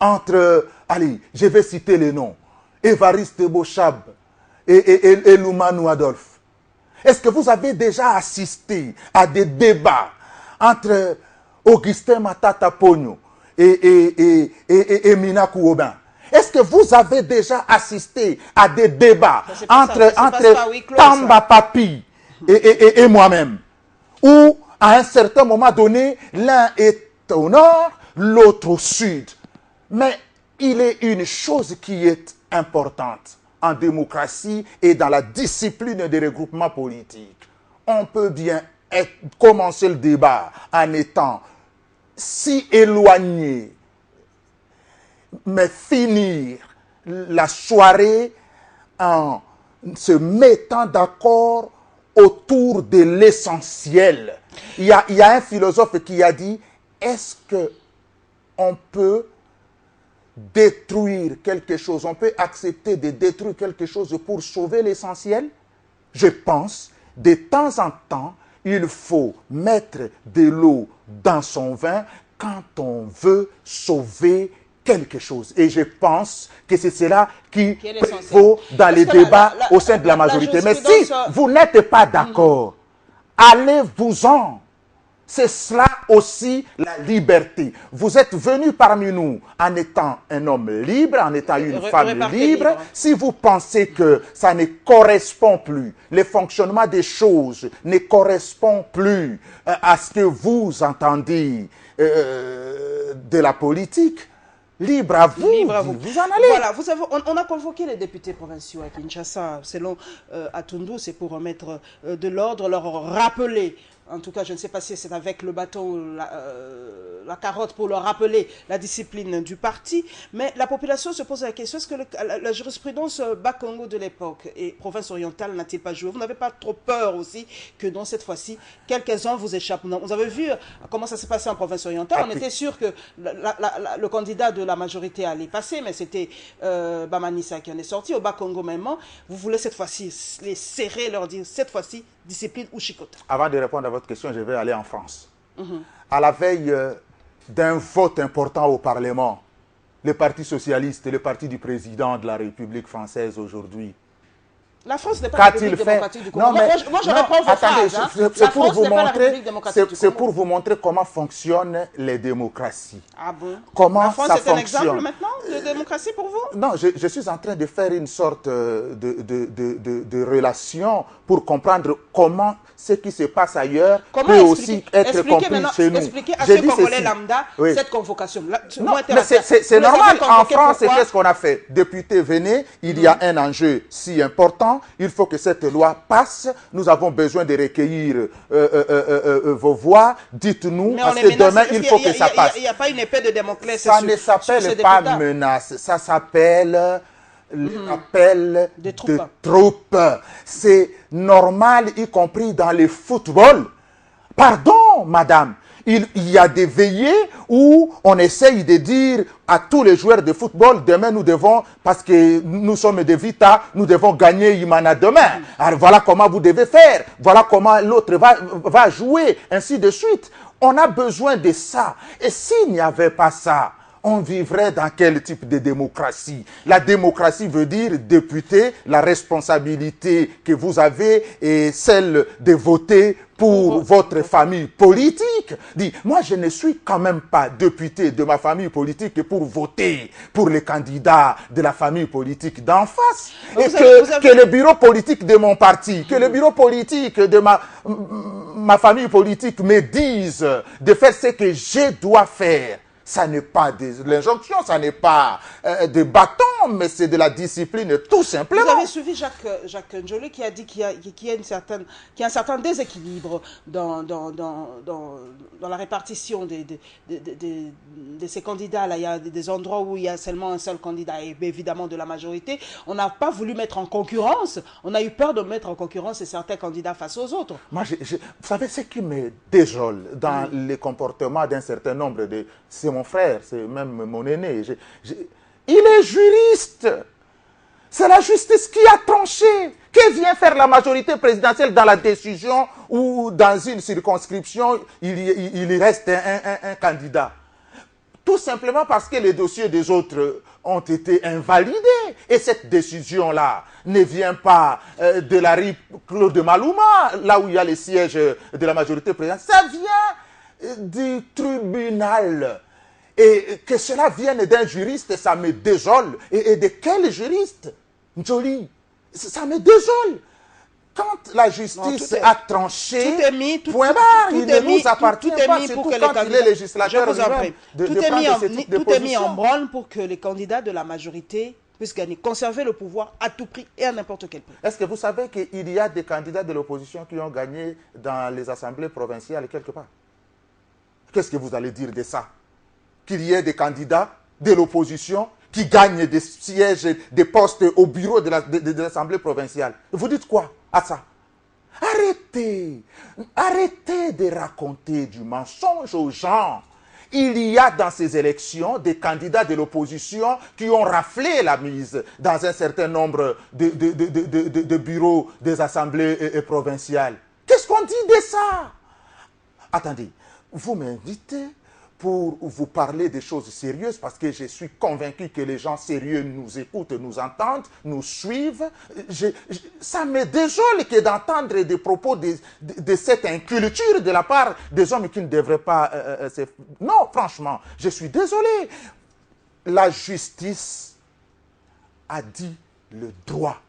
entre, allez, je vais citer les noms, Évariste Bochab et Loumanou Adolphe. Est-ce que vous avez déjà assisté à des débats entre Augustin Matata Pogno et Mina Kouoben? Est-ce que vous avez déjà assisté à des débats entre Tamba Papi et moi-même, où à un certain moment donné, l'un est au nord, l'autre au sud? Mais il est une chose qui est importante en démocratie et dans la discipline des regroupements politiques. On peut bien commencer le débat en étant si éloigné, mais finir la soirée en se mettant d'accord autour de l'essentiel. Il y a un philosophe qui a dit, est-ce qu'on peut détruire quelque chose, on peut accepter de détruire quelque chose pour sauver l'essentiel? Je pense, de temps en temps, il faut mettre de l'eau dans son vin quand on veut sauver quelque chose. Et je pense que c'est cela qui prévaut dans les débats au sein de la majorité. Mais si vous n'êtes pas d'accord, allez-vous-en. C'est cela aussi la liberté. Vous êtes venu parmi nous en étant un homme libre, en étant une femme libre. Si vous pensez que ça ne correspond plus, le fonctionnement des choses ne correspond plus à ce que vous entendez de la politique, libre à vous, vous en allez. Voilà, vous savez, on a convoqué les députés provinciaux à Kinshasa, selon Atundu, c'est pour remettre de l'ordre, leur rappeler. En tout cas, je ne sais pas si c'est avec le bâton ou la carotte pour leur rappeler la discipline du parti. Mais la population se pose la question, est-ce que la jurisprudence Bas-Congo de l'époque et province orientale n'a-t-il pas joué? Vous n'avez pas trop peur aussi que dans cette fois-ci, quelques-uns vous échappent? Non. Vous avez vu comment ça s'est passé en province orientale. On était sûr que le candidat de la majorité allait passer, mais c'était Bamanissa qui en est sorti. Au Bas-Congo même, vous voulez cette fois-ci les serrer, leur dire cette fois-ci, discipline ou chicote. Avant de répondre à votre question, je vais aller en France. À la veille d'un vote important au Parlement, le Parti socialiste, le parti du président de la République française aujourd'hui, la France n'est pas la République démocratique du Congo. Non, mais, moi, je reprends vos phrases. C'est pour vous montrer comment fonctionnent les démocraties. Ah bon? Comment la France ça est un fonctionne. exemple maintenant de démocratie pour vous? Non, je suis en train de faire une sorte de relation pour comprendre comment ce qui se passe ailleurs peut aussi être compris chez nous. Expliquez à ceux Congolais lambda cette convocation. Mais c'est normal. En France, c'est qu'est-ce qu'on a fait? Députés, venez, il y a un enjeu si important. Il faut que cette loi passe. Nous avons besoin de recueillir vos voix. Dites-nous, parce que demain, il faut que ça passe. Il n'y a pas une épée de Damoclès. Ça ne s'appelle pas menace. Ça s'appelle l'appel de troupes. C'est normal, y compris dans le football. Pardon, madame. Il y a des veillées où on essaye de dire à tous les joueurs de football, demain nous devons, parce que nous sommes de Vita, nous devons gagner Imana demain. Alors voilà comment vous devez faire, voilà comment l'autre va jouer, ainsi de suite. On a besoin de ça. Et s'il n'y avait pas ça, on vivrait dans quel type de démocratie? La démocratie veut dire, député, la responsabilité que vous avez est celle de voter pour votre famille politique. Dit, moi je ne suis quand même pas député de ma famille politique pour voter pour les candidats de la famille politique d'en face. Et que le bureau politique de mon parti, que le bureau politique de ma famille politique me dise de faire ce que je dois faire. Ça n'est pas de l'injonction, ça n'est pas des bâtons, mais c'est de la discipline, tout simplement. Vous avez suivi Jacques Njolé qui a dit qu'il y a un certain déséquilibre dans la répartition de ces candidats. Là, il y a des endroits où il y a seulement un seul candidat, et évidemment de la majorité. On n'a pas voulu mettre en concurrence, on a eu peur de mettre en concurrence certains candidats face aux autres. Moi, vous savez, ce qui me désole dans les comportements d'un certain nombre de... C'est mon frère, c'est même mon aîné. Il est juriste. C'est la justice qui a tranché. Que vient faire la majorité présidentielle dans la décision où dans une circonscription, il reste un candidat? Tout simplement parce que les dossiers des autres ont été invalidés. Et cette décision-là ne vient pas de la rue Claude Malouma, là où il y a les sièges de la majorité présidentielle. Ça vient du tribunal. Et que cela vienne d'un juriste, ça me désole. Et de quel juriste? Njoli, ça me désole. Quand la justice a tranché, point barre, il ne nous appartient pas, surtout quand il est législateur lui-même, tout est mis en branle pour que les candidats de la majorité puissent gagner, conserver le pouvoir à tout prix et à n'importe quel prix. Est-ce que vous savez qu'il y a des candidats de l'opposition qui ont gagné dans les assemblées provinciales quelque part? Qu'est-ce que vous allez dire de ça? Qu'il y ait des candidats de l'opposition qui gagnent des sièges, des postes au bureau de l'Assemblée provinciale. Vous dites quoi à ça? Arrêtez de raconter du mensonge aux gens. Il y a dans ces élections des candidats de l'opposition qui ont raflé la mise dans un certain nombre de bureaux des assemblées provinciales. Qu'est-ce qu'on dit de ça? Attendez, vous m'invitez pour vous parler des choses sérieuses, parce que je suis convaincu que les gens sérieux nous écoutent, nous entendent, nous suivent. Ça me désole que d'entendre des propos de cette inculture de la part des hommes qui ne devraient pas... Non, franchement, je suis désolé. La justice a dit le droit.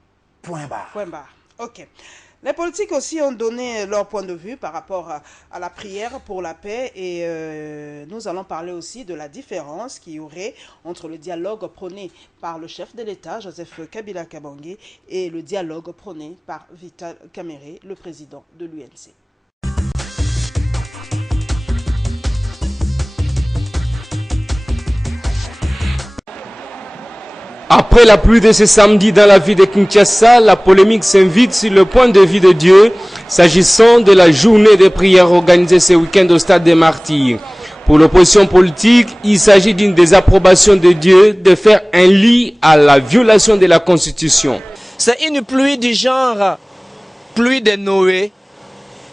Point barre. Point barre. OK. Les politiques aussi ont donné leur point de vue par rapport à la prière pour la paix et nous allons parler aussi de la différence qu'il y aurait entre le dialogue prôné par le chef de l'État, Joseph Kabila Kabange, et le dialogue prôné par Vital Kamerhe, le président de l'UNC. Après la pluie de ce samedi dans la ville de Kinshasa, la polémique s'invite sur le point de vue de Dieu s'agissant de la journée de prière organisée ce week-end au stade des Martyrs. Pour l'opposition politique, il s'agit d'une désapprobation de Dieu de faire un lit à la violation de la Constitution. C'est une pluie du genre pluie de Noé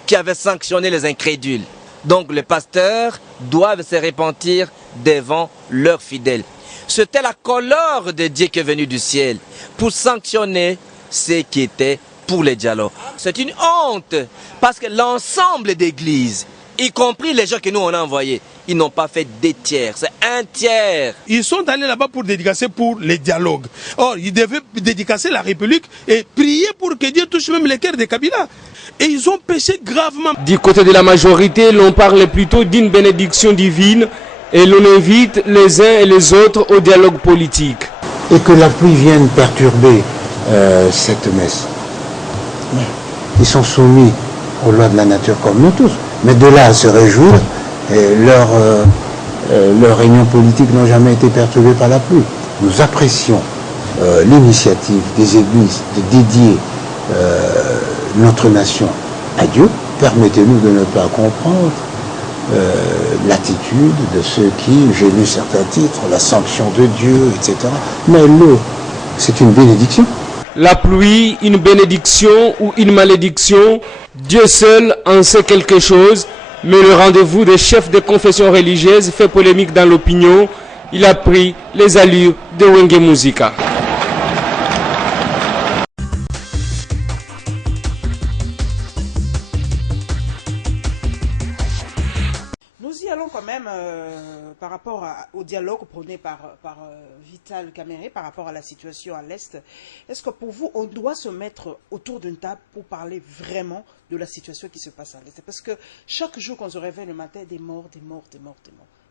qui avait sanctionné les incrédules. Donc les pasteurs doivent se repentir devant leurs fidèles. C'était la colère de Dieu qui est venue du ciel pour sanctionner ce qui était pour les dialogues. C'est une honte parce que l'ensemble d'églises, y compris les gens que nous on a envoyés, ils n'ont pas fait 2 tiers, c'est 1 tiers. Ils sont allés là-bas pour dédicacer pour les dialogues. Or, ils devaient dédicacer la République et prier pour que Dieu touche même les cœurs de Kabila. Et ils ont péché gravement. Du côté de la majorité, l'on parle plutôt d'une bénédiction divine et l'on invite les uns et les autres au dialogue politique. Et que la pluie vienne perturber cette messe. Ils sont soumis aux lois de la nature comme nous tous. Mais de là à se réjouir, leurs réunions politiques n'ont jamais été perturbées par la pluie. Nous apprécions l'initiative des églises de dédier notre nation à Dieu. Permettez-nous de ne pas comprendre l'attitude de ceux qui, j'ai lu certains titres, la sanction de Dieu, etc. Mais l'eau, c'est une bénédiction. La pluie, une bénédiction ou une malédiction, Dieu seul en sait quelque chose, mais le rendez-vous des chefs de confession religieuse fait polémique dans l'opinion. il a pris les allures de Wenge Musica. Nous y allons quand même par rapport au dialogue prôné par Vital Kamerhe par rapport à la situation à l'Est. Est-ce que pour vous, on doit se mettre autour d'une table pour parler vraiment de la situation qui se passe à l'Est? Parce que chaque jour qu'on se réveille le matin, des morts.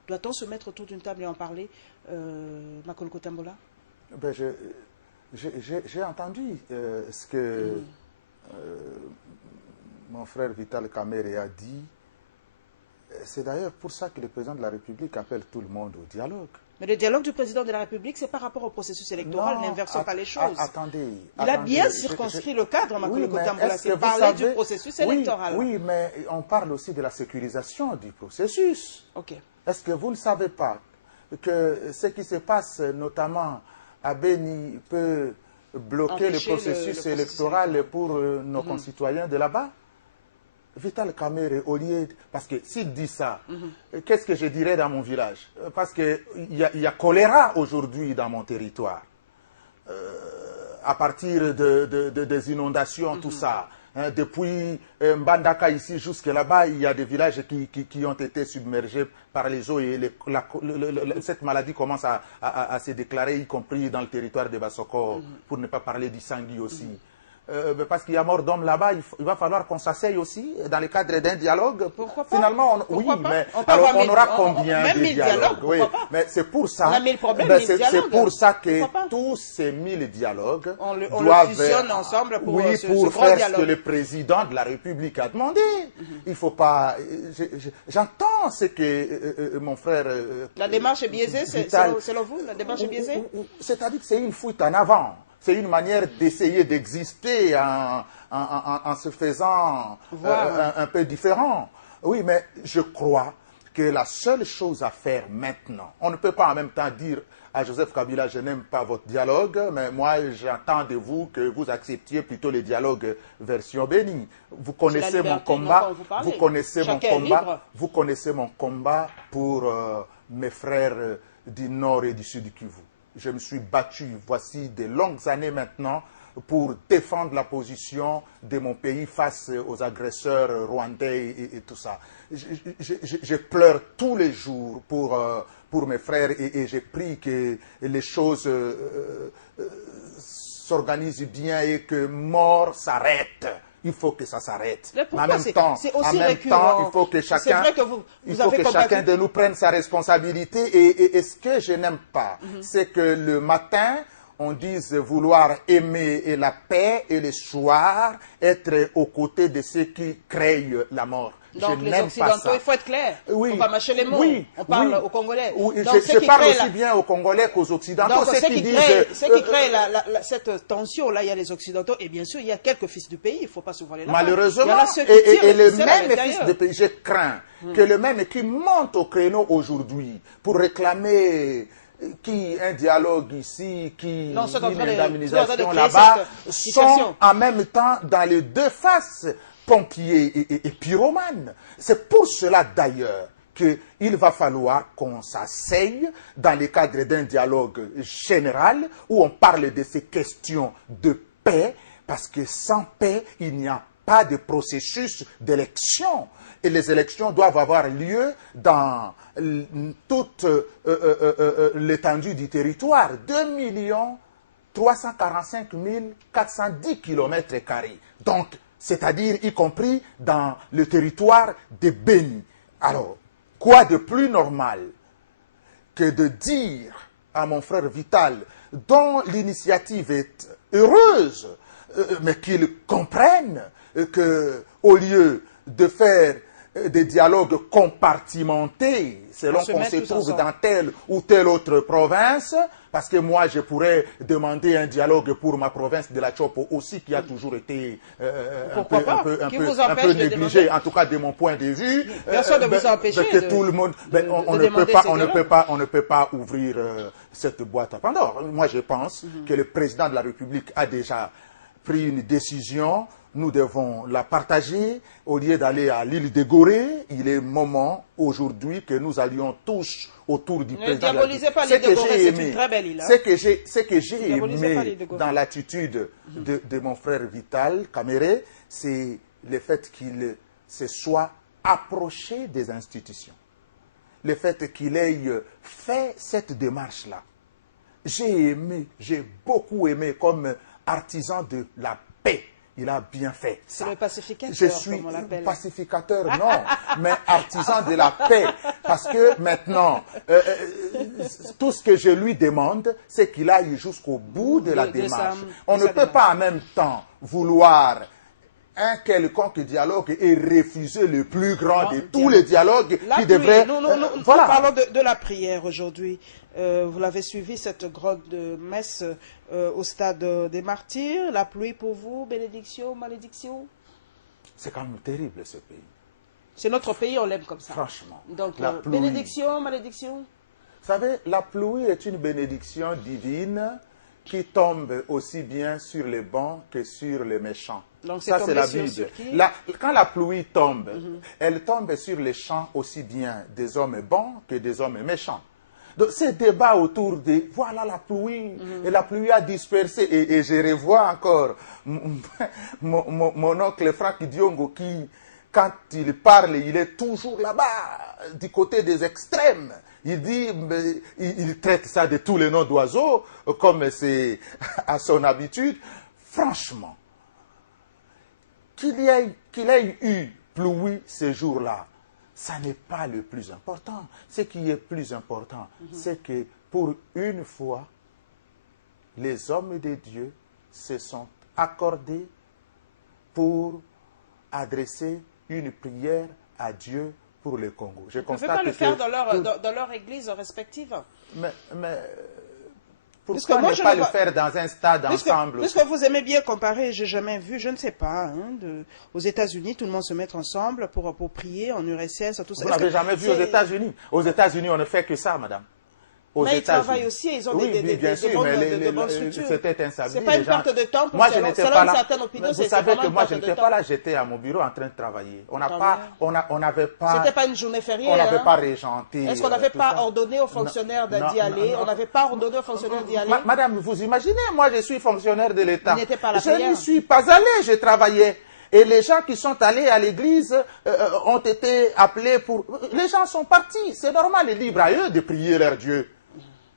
Doit-on se mettre autour d'une table et en parler, Makoloko Tambola? Ben, j'ai entendu ce que mon frère Vital Kamerhe a dit. C'est d'ailleurs pour ça que le président de la République appelle tout le monde au dialogue. Mais le dialogue du président de la République, c'est par rapport au processus électoral, n'inversons pas les choses. Attendez. Il a bien circonscrit le cadre, Makoloko Tambola, c'est parler du processus électoral. Oui, mais on parle aussi de la sécurisation du processus. Ok. Est-ce que vous ne savez pas que ce qui se passe notamment à Beni peut bloquer le processus électoral pour nos concitoyens de là-bas? Vital Kamerhe, au lieu... Parce que s'il dit ça, qu'est-ce que je dirais dans mon village? Parce qu'il y a choléra aujourd'hui dans mon territoire. À partir des inondations, tout ça. Hein, depuis Mbandaka ici jusque là-bas, il y a des villages qui ont été submergés par les eaux et cette maladie commence à se déclarer, y compris dans le territoire de Bassoko, pour ne pas parler d'Issangui aussi. Parce qu'il y a mort d'hommes là-bas, il va falloir qu'on s'asseye aussi dans le cadre d'un dialogue. Pourquoi pas? Finalement, mais alors on aura combien de dialogues? Oui, mais c'est pour ça. C'est pour ça que tous ces 1000 dialogues doivent fusionne ensemble pour faire ce que le président de la République a demandé. Il faut pas. J'entends ce que mon frère. La démarche est biaisée, selon vous, la démarche est biaisée? C'est-à-dire que c'est une fuite en avant. C'est une manière d'essayer d'exister en se faisant un peu différent. Oui, mais je crois que la seule chose à faire maintenant, on ne peut pas en même temps dire à Joseph Kabila, je n'aime pas votre dialogue, mais moi j'attends de vous que vous acceptiez plutôt le dialogue version Beni. Vous connaissez mon combat, vous connaissez mon combat pour mes frères du Nord et du Sud du Kivu. Je me suis battu, voici de longues années maintenant, pour défendre la position de mon pays face aux agresseurs rwandais et tout ça. Je pleure tous les jours pour mes frères et j'ai pris que les choses s'organisent bien et que mort s'arrête. Il faut que ça s'arrête. Mais en même temps, il faut que chacun de nous prenne sa responsabilité. Et ce que je n'aime pas, c'est que le matin, on dise vouloir aimer la paix et le soir, être aux côtés de ceux qui créent la mort. Donc les Occidentaux, il faut être clair. Oui. On va mâcher les mots. Oui. On parle aux Congolais. Oui. Je parle aussi bien aux Congolais qu'aux Occidentaux. Donc ceux qui créent cette tension-là, il y a les Occidentaux. Et bien sûr, il y a quelques fils du pays. Il ne faut pas se voiler la face. Malheureusement, et le même fils du pays, je crains que le même qui monte au créneau aujourd'hui pour réclamer un dialogue ici, une indemnisation là-bas, sont en même temps dans les deux faces, pompiers et pyromanes. C'est pour cela d'ailleurs qu'il va falloir qu'on s'asseye dans le cadre d'un dialogue général où on parle de ces questions de paix, parce que sans paix, il n'y a pas de processus d'élection. Et les élections doivent avoir lieu dans toute l'étendue du territoire. 2 345 410 km². Donc, c'est-à-dire y compris dans le territoire de Beni. Alors, quoi de plus normal que de dire à mon frère Vital, dont l'initiative est heureuse, mais qu'il comprenne qu'au lieu de faire des dialogues compartimentés, selon qu'on se trouve dans telle ou telle autre province, parce que moi je pourrais demander un dialogue pour ma province de la Chopo aussi, qui a toujours été un peu négligée, en tout cas de mon point de vue. Personne ne vous a empêché que tout le monde, on ne peut pas ouvrir cette boîte à Pandore. Moi je pense que le président de la République a déjà pris une décision. nous devons la partager. Au lieu d'aller à l'île de Gorée, il est moment aujourd'hui que nous allions tous autour du président. Ne diabolisez pas l'île de Gorée, c'est une très belle île. Ce que j'ai aimé dans l'attitude de mon frère Vital Kamere, c'est le fait qu'il se soit approché des institutions. Le fait qu'il ait fait cette démarche-là. J'ai beaucoup aimé comme artisan de la paix. Il a bien fait ça. C'est le pacificateur, je suis comme on l'appelle. Pacificateur, non, mais artisan de la paix. Parce que maintenant, tout ce que je lui demande, c'est qu'il aille jusqu'au bout de la démarche. On ne peut pas en même temps vouloir un quelconque dialogue et refuser le plus grand de tous les dialogues qui devraient... Nous parlons de la prière aujourd'hui. Vous l'avez suivi, cette grotte de messe au stade des martyrs. La pluie pour vous, bénédiction, malédiction? C'est quand même terrible ce pays. C'est notre pays, on l'aime comme ça. Franchement. Donc, bénédiction, malédiction? Vous savez, la pluie est une bénédiction divine qui tombe aussi bien sur les bons que sur les méchants. Donc ça, c'est la Bible. Quand la pluie tombe, elle tombe sur les champs aussi bien des hommes bons que des hommes méchants. Donc, ces débats autour de, voilà la pluie, et la pluie a dispersé, et je revois encore mon oncle Franck Diongo qui, quand il parle, il est toujours là-bas, du côté des extrêmes. Il dit, il traite ça de tous les noms d'oiseaux, comme c'est à son habitude. Franchement, qu'il y ait eu pluie ces jours-là, ça n'est pas le plus important. Ce qui est plus important, c'est que pour une fois, les hommes de Dieu se sont accordés pour adresser une prière à Dieu pour le Congo. Vous ne pouvez pas le faire dans leur église respective. Mais pourquoi ne pas le faire dans un stade ensemble? Puisque vous aimez bien comparer, j'ai jamais vu, je ne sais pas, aux États-Unis, tout le monde se met ensemble pour prier en URSS, tout ça. Vous n'avez jamais vu aux États-Unis? Aux États-unis, on ne fait que ça, madame. Mais ils travaillent aussi, ils ont des bonnes structures. C'était insalubre. C'est pas une perte de temps pour selon une certaine opinion. Vous savez que moi, je n'étais pas là, j'étais à mon bureau en train de travailler. On n'avait pas... C'était pas une journée fériée. On n'avait pas régenté. Est-ce qu'on n'avait pas ordonné aux fonctionnaires d'y aller? On n'avait pas ordonné aux fonctionnaires d'y aller? Madame, vous imaginez, moi je suis fonctionnaire de l'État. Vous n'étiez pas là. Je n'y suis pas allé, je travaillais. Et les gens qui sont allés à l'église ont été appelés pour... Les gens sont partis. C'est normal et libre à eux de prier leur Dieu.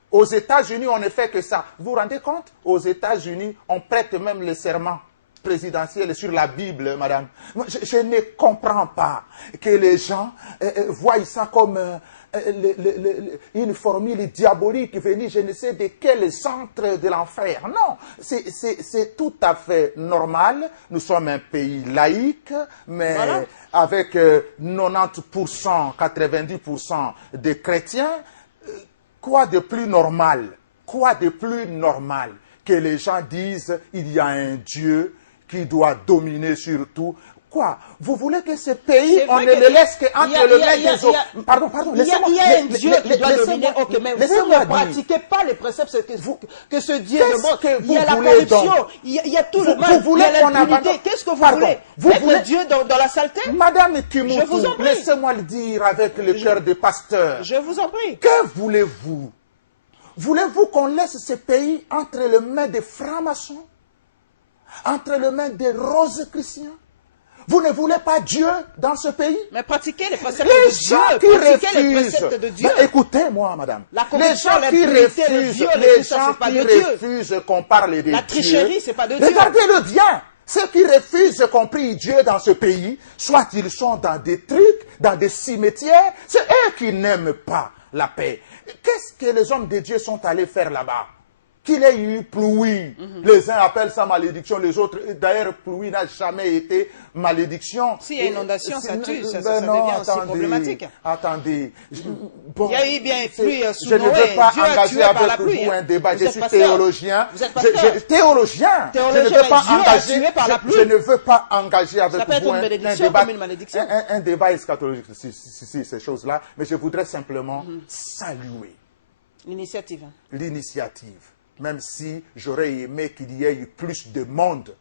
Aux États-Unis, on ne fait que ça. Vous vous rendez compte? Aux États-Unis, on prête même le serment présidentiel sur la Bible, madame. Je ne comprends pas que les gens voient ça comme une formule diabolique venue, je ne sais de quel centre de l'enfer. Non, c'est tout à fait normal. Nous sommes un pays laïque, mais avec 90%, 90% de chrétiens. Quoi de plus normal? Quoi de plus normal que les gens disent il y a un Dieu qui doit dominer sur tout? Quoi? Vous voulez que ce pays, on ne le laisse qu'entre le mains des autres? Pardon, laissez-moi. Il y a un Dieu qui doit dominer, ok, mais vous ne pratiquez pas les préceptes que ce Dieu demande. Il y a la corruption, il y a tout le mal, il y a l'impunité. Qu'est-ce que vous voulez? Mettre Dieu dans la saleté? Madame Kimoutou, laissez-moi le dire avec le cœur de pasteur. Je vous en prie. Que voulez-vous? Voulez-vous qu'on laisse ce pays entre les mains des francs-maçons? Entre les mains des roses chrétiens? Vous ne voulez pas Dieu dans ce pays? Mais pratiquez les préceptes de Dieu. Pratiquez les préceptes de Dieu. Écoutez-moi, madame. Les gens qui refusent qu'on parle de Dieu. La tricherie, c'est pas de Dieu. Regardez-le bien. Ceux qui refusent qu'on prie Dieu dans ce pays, soit ils sont dans des trucs, dans des cimetières, c'est eux qui n'aiment pas la paix. Qu'est-ce que les hommes de Dieu sont allés faire là-bas? Qu'il ait eu pluie. Les uns appellent ça malédiction, les autres... D'ailleurs, pluie n'a jamais été malédiction. S'il y a inondation, ça tue, ça devient aussi problématique. Attendez. Bon, il y a eu bien pluie sous je Noé. Ne veux pas Dieu engager avec vous un débat. Je suis théologien. Vous êtes pasteur. Théologien. Je ne veux pas engager... Je ne veux pas engager avec ça peut être vous une bénédiction un débat. comme une malédiction. Un débat eschatologique, ces choses-là. Mais je voudrais simplement saluer l'initiative. Même si j'aurais aimé qu'il y ait eu plus de monde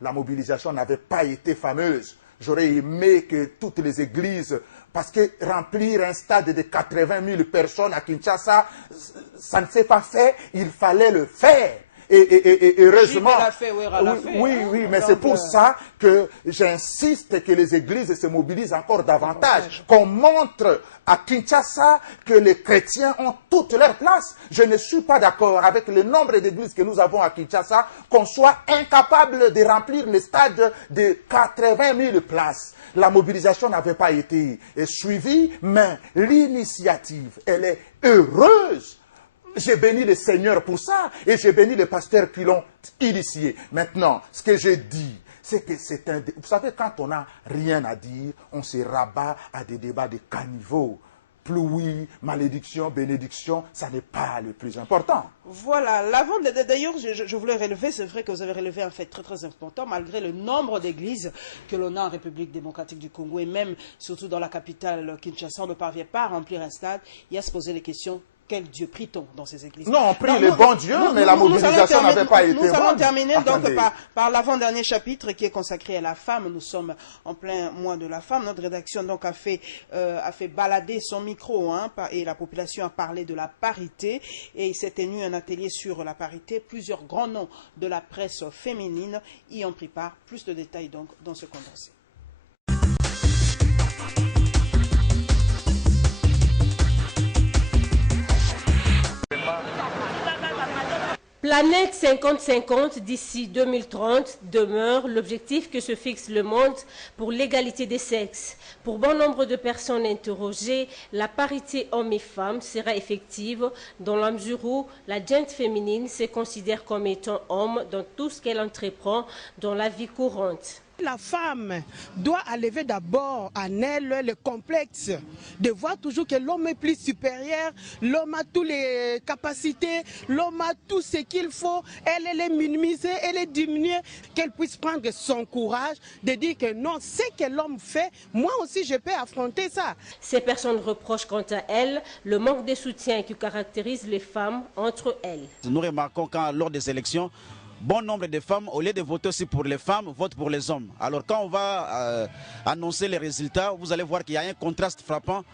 la mobilisation n'avait pas été fameuse. J'aurais aimé que toutes les églises, parce que remplir un stade de 80 000 personnes à Kinshasa, ça ne s'est pas fait, il fallait le faire. Et heureusement, oui, mais c'est pour ça que j'insiste que les églises se mobilisent encore davantage, qu'on montre à Kinshasa que les chrétiens ont toute leur place. Je ne suis pas d'accord avec le nombre d'églises que nous avons à Kinshasa, qu'on soit incapable de remplir les stades de 80 000 places. La mobilisation n'avait pas été suivie, mais l'initiative, elle est heureuse. J'ai béni le Seigneur pour ça et j'ai béni les pasteurs qui l'ont initié. Maintenant, ce que je dis, c'est que c'est un... Vous savez, quand on n'a rien à dire, on se rabat à des débats de caniveau. Pluie, malédiction, bénédiction, ça n'est pas le plus important. Voilà, d'ailleurs, je voulais relever, c'est vrai que vous avez relevé un fait très très important, malgré le nombre d'églises que l'on a en République démocratique du Congo, et même, surtout dans la capitale Kinshasa, on ne parvient pas à remplir un stade, il y a à se poser les questions. Quel Dieu prie-t-on dans ces églises? Non, on prie le bon Dieu, mais la mobilisation n'avait pas été bonne. Nous allons terminer donc par l'avant-dernier chapitre qui est consacré à la femme. Nous sommes en plein mois de la femme. Notre rédaction donc a fait balader son micro et la population a parlé de la parité. Et il s'est tenu un atelier sur la parité. Plusieurs grands noms de la presse féminine y ont pris part. Plus de détails donc dans ce condensé. Planète 50-50 d'ici 2030 demeure l'objectif que se fixe le monde pour l'égalité des sexes. Pour bon nombre de personnes interrogées, la parité hommes et femmes sera effective dans la mesure où la gente féminine se considère comme étant homme dans tout ce qu'elle entreprend dans la vie courante. La femme doit enlever d'abord en elle le complexe de voir toujours que l'homme est plus supérieur, l'homme a toutes les capacités, l'homme a tout ce qu'il faut, elle est minimisée, elle est diminuée, qu'elle puisse prendre son courage de dire que non, ce que l'homme fait, moi aussi je peux affronter ça. Ces personnes reprochent quant à elles le manque de soutien qui caractérise les femmes entre elles. Nous remarquons quand lors des élections, bon nombre de femmes, au lieu de voter aussi pour les femmes, votent pour les hommes. Alors quand on va annoncer les résultats, vous allez voir qu'il y a un contraste frappant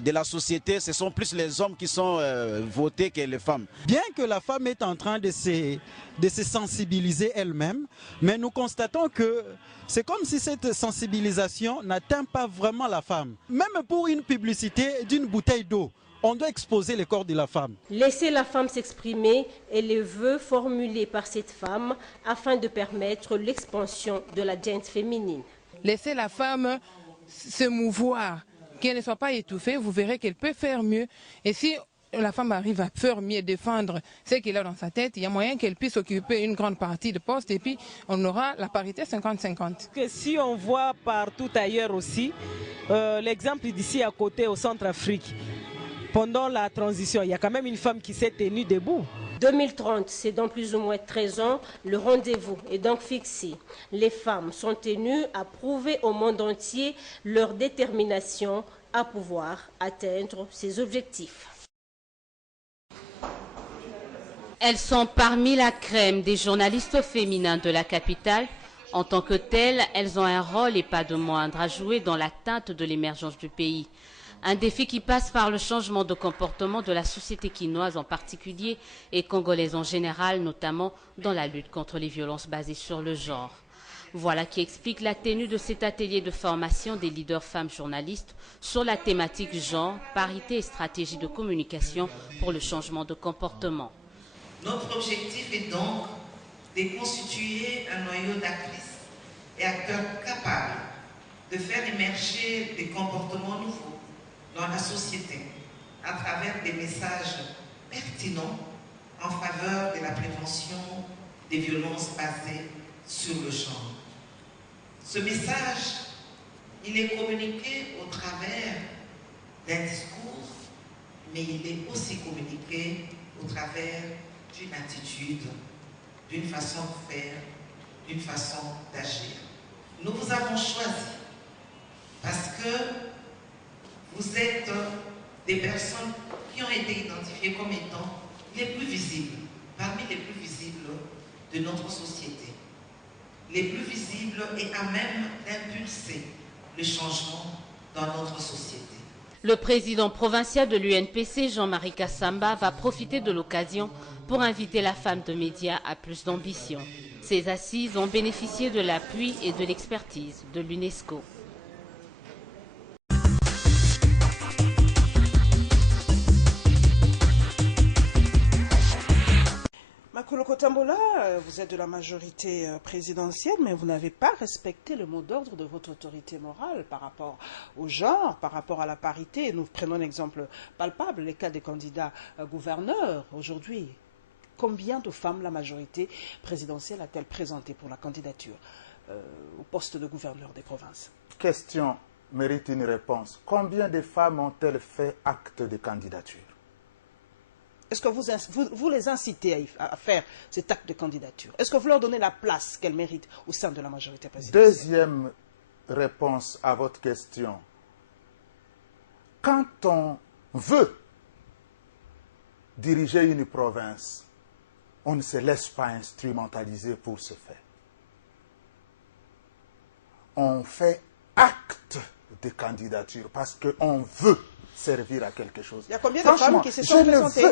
de la société. Ce sont plus les hommes qui sont votés que les femmes. Bien que la femme est en train de se sensibiliser elle-même, mais nous constatons que c'est comme si cette sensibilisation n'atteint pas vraiment la femme. Même pour une publicité d'une bouteille d'eau, on doit exposer le corps de la femme. Laisser la femme s'exprimer est le vœu formulé par cette femme afin de permettre l'expansion de la gente féminine. Laisser la femme se mouvoir, qu'elle ne soit pas étouffée, vous verrez qu'elle peut faire mieux. Et si la femme arrive à faire mieux, défendre ce qu'elle a dans sa tête, il y a moyen qu'elle puisse occuper une grande partie de poste et puis on aura la parité 50-50. Si on voit partout ailleurs aussi, l'exemple d'ici à côté au Centrafrique, pendant la transition, il y a quand même une femme qui s'est tenue debout. 2030, c'est dans plus ou moins 13 ans, le rendez-vous est donc fixé. Les femmes sont tenues à prouver au monde entier leur détermination à pouvoir atteindre ces objectifs. Elles sont parmi la crème des journalistes féminins de la capitale. En tant que telles, elles ont un rôle et pas de moindre à jouer dans l'atteinte de l'émergence du pays. Un défi qui passe par le changement de comportement de la société quinoise en particulier et congolaise en général, notamment dans la lutte contre les violences basées sur le genre. Voilà qui explique la tenue de cet atelier de formation des leaders femmes journalistes sur la thématique genre, parité et stratégie de communication pour le changement de comportement. Notre objectif est donc de constituer un noyau d'actrices et acteurs capables de faire émerger des comportements nouveaux dans la société à travers des messages pertinents en faveur de la prévention des violences basées sur le genre. Ce message, il est communiqué au travers d'un discours, mais il est aussi communiqué au travers d'une attitude, d'une façon de faire, d'une façon d'agir. Nous vous avons choisi parce que vous êtes des personnes qui ont été identifiées comme étant les plus visibles, parmi les plus visibles de notre société. les plus visibles et à même d'impulser le changement dans notre société. Le président provincial de l'UNPC, Jean-Marie Kassamba, va profiter de l'occasion pour inviter la femme de médias à plus d'ambition. Ces assises ont bénéficié de l'appui et de l'expertise de l'UNESCO. Makoloko Tambola, vous êtes de la majorité présidentielle, mais vous n'avez pas respecté le mot d'ordre de votre autorité morale par rapport au genre, par rapport à la parité. Nous prenons un exemple palpable, les cas des candidats gouverneurs aujourd'hui. Combien de femmes la majorité présidentielle a-t-elle présenté pour la candidature au poste de gouverneur des provinces? Question mérite une réponse. Combien de femmes ont-elles fait acte de candidature? Est-ce que vous les incitez à faire cet acte de candidature? Est-ce que vous leur donnez la place qu'elles méritent au sein de la majorité présidentielle? Deuxième réponse à votre question. Quand on veut diriger une province, on ne se laisse pas instrumentaliser pour ce faire. On fait acte de candidature parce qu'on veut servir à quelque chose. Il y a combien de femmes qui se sont présentées?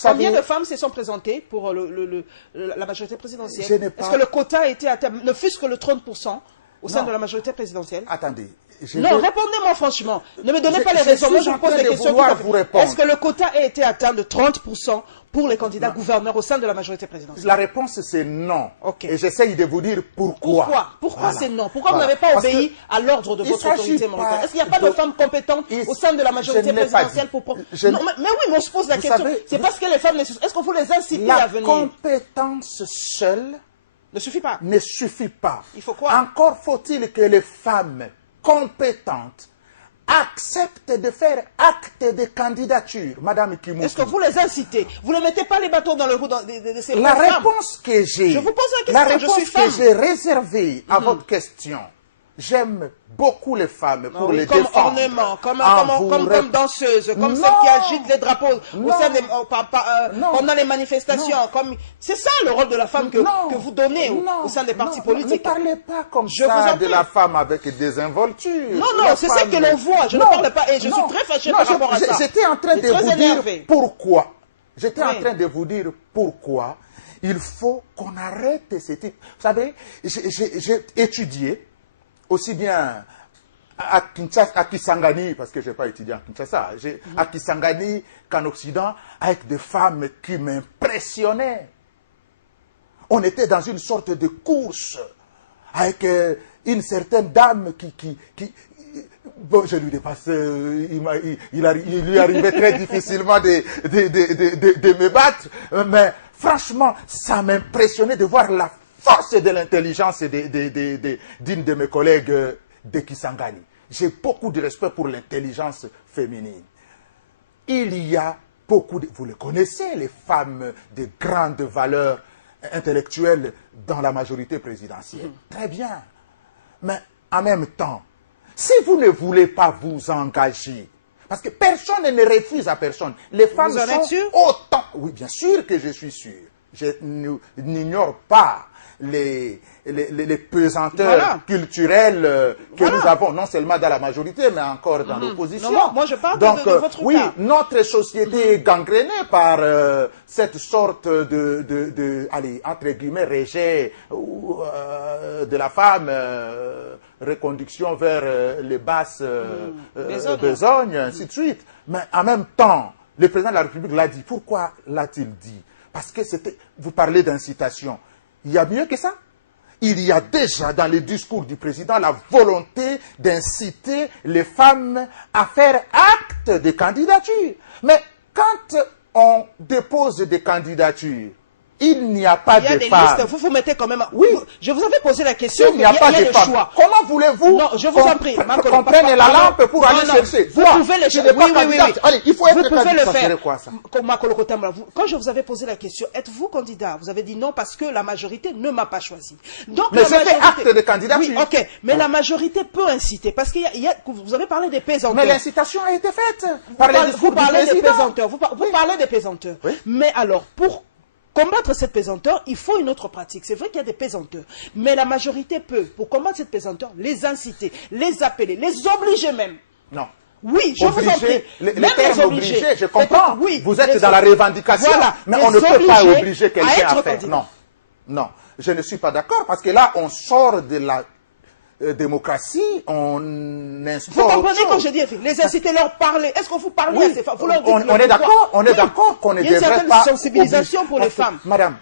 Combien de femmes se sont présentées pour la majorité présidentielle? Est-ce que le quota a été atteint, ne fût-ce que le 30% au sein de la majorité présidentielle? Attendez. Non, répondez-moi franchement. Ne me donnez pas les raisons. Moi, je vous pose des questions. Est-ce que le quota a été atteint de 30% pour les candidats gouverneurs au sein de la majorité présidentielle? La réponse, c'est non. Et j'essaye de vous dire pourquoi. Pourquoi c'est non? Pourquoi vous n'avez pas obéi à l'ordre de votre autorité morale? Est-ce qu'il n'y a pas de femmes compétentes au sein de la majorité présidentielle pour... Non, mais oui, mais on se pose la question. C'est parce que les femmes... Est-ce qu'on faut les inciter à venir? La compétence seule ne suffit pas. Ne suffit pas. Il faut quoi? Encore faut-il que les femmes compétentes acceptent de faire acte de candidature, Madame Kimouki. Est-ce que vous les incitez? Vous ne mettez pas les bâtons dans le roue de ces femmes? La réponse que j'ai, je vous pose la question, je suis femme. Que j'ai réservée à votre question, j'aime beaucoup les femmes pour les comme défendre. Ornement, comme danseuse, comme celle qui agite les drapeaux au sein des, pendant les manifestations. C'est ça le rôle de la femme que vous donnez au sein des partis politiques. Ne parlez pas comme ça de la femme avec des involtures. Non, c'est ça que l'on voit. Je ne parle pas et je suis très fâchée par rapport à ça. J'étais en train de vous dire pourquoi. J'étais en train de vous dire pourquoi il faut qu'on arrête ce type. Vous savez, j'ai étudié aussi bien à Kisangani, parce que je n'ai pas étudié à Kinshasa, à Kisangani qu'en Occident, avec des femmes qui m'impressionnaient. On était dans une sorte de course avec une certaine dame qui bon, je lui dépassais, il lui arrivait très difficilement de me battre, mais franchement, ça m'impressionnait de voir la force de l'intelligence d'une de mes collègues de Kisangani. J'ai beaucoup de respect pour l'intelligence féminine. Il y a beaucoup de... Vous le connaissez, les femmes de grande valeur intellectuelle dans la majorité présidentielle. Très bien. Mais en même temps, si vous ne voulez pas vous engager, parce que personne ne refuse à personne, les femmes sont autant... Oui, bien sûr que je suis sûr. Je n'ignore pas les pesanteurs culturelles que nous avons, non seulement dans la majorité, mais encore dans l'opposition. Moi je parle de votre cas. Oui, notre société est gangrénée par cette sorte allez, entre guillemets, rejet de la femme, reconduction vers les basses besognes, ainsi de suite. Mais en même temps, le président de la République l'a dit. Pourquoi l'a-t-il dit? Parce que vous parlez d'incitation. Il y a mieux que ça. Il y a déjà dans le discours du président la volonté d'inciter les femmes à faire acte de candidature. Mais quand on dépose des candidatures, il n'y a pas de femmes. Il y a des listes, vous mettez quand même... Oui. Je vous avais posé la question. Il n'y a pas de femmes. Comment voulez-vous qu'on prenne la lampe pour aller chercher? Vous pouvez les chercher. Oui. Allez, il faut être vous pouvez le faire. Quoi, ça? Quand je vous avais posé la question, êtes-vous candidat? Vous avez dit non parce que la majorité ne m'a pas choisi. Donc, mais c'est fait acte de candidature. Oui, ok. Mais la majorité peut inciter. Parce que vous avez parlé des pesanteurs. Mais l'incitation a été faite par les discours du président. Vous parlez des pesanteurs. Mais alors, combattre cette pesanteur, il faut une autre pratique. C'est vrai qu'il y a des pesanteurs, mais la majorité peut, pour combattre cette pesanteur, les inciter, les appeler, les obliger même. Non. Oui, je vous en prie. Les termes obligés, je comprends. Oui, vous êtes dans la revendication, voilà, mais on ne peut pas obliger quelqu'un à faire. Non, non, je ne suis pas d'accord parce que là, on sort de la démocratie, on instaure. Vous comprenez quand je dis les inciter leur parler. Est-ce que vous parlez à ces femmes? Vous leur dites on est d'accord, on est d'accord qu'on ne devrait pas. Il y a une certaine sensibilisation pour les femmes. Madame.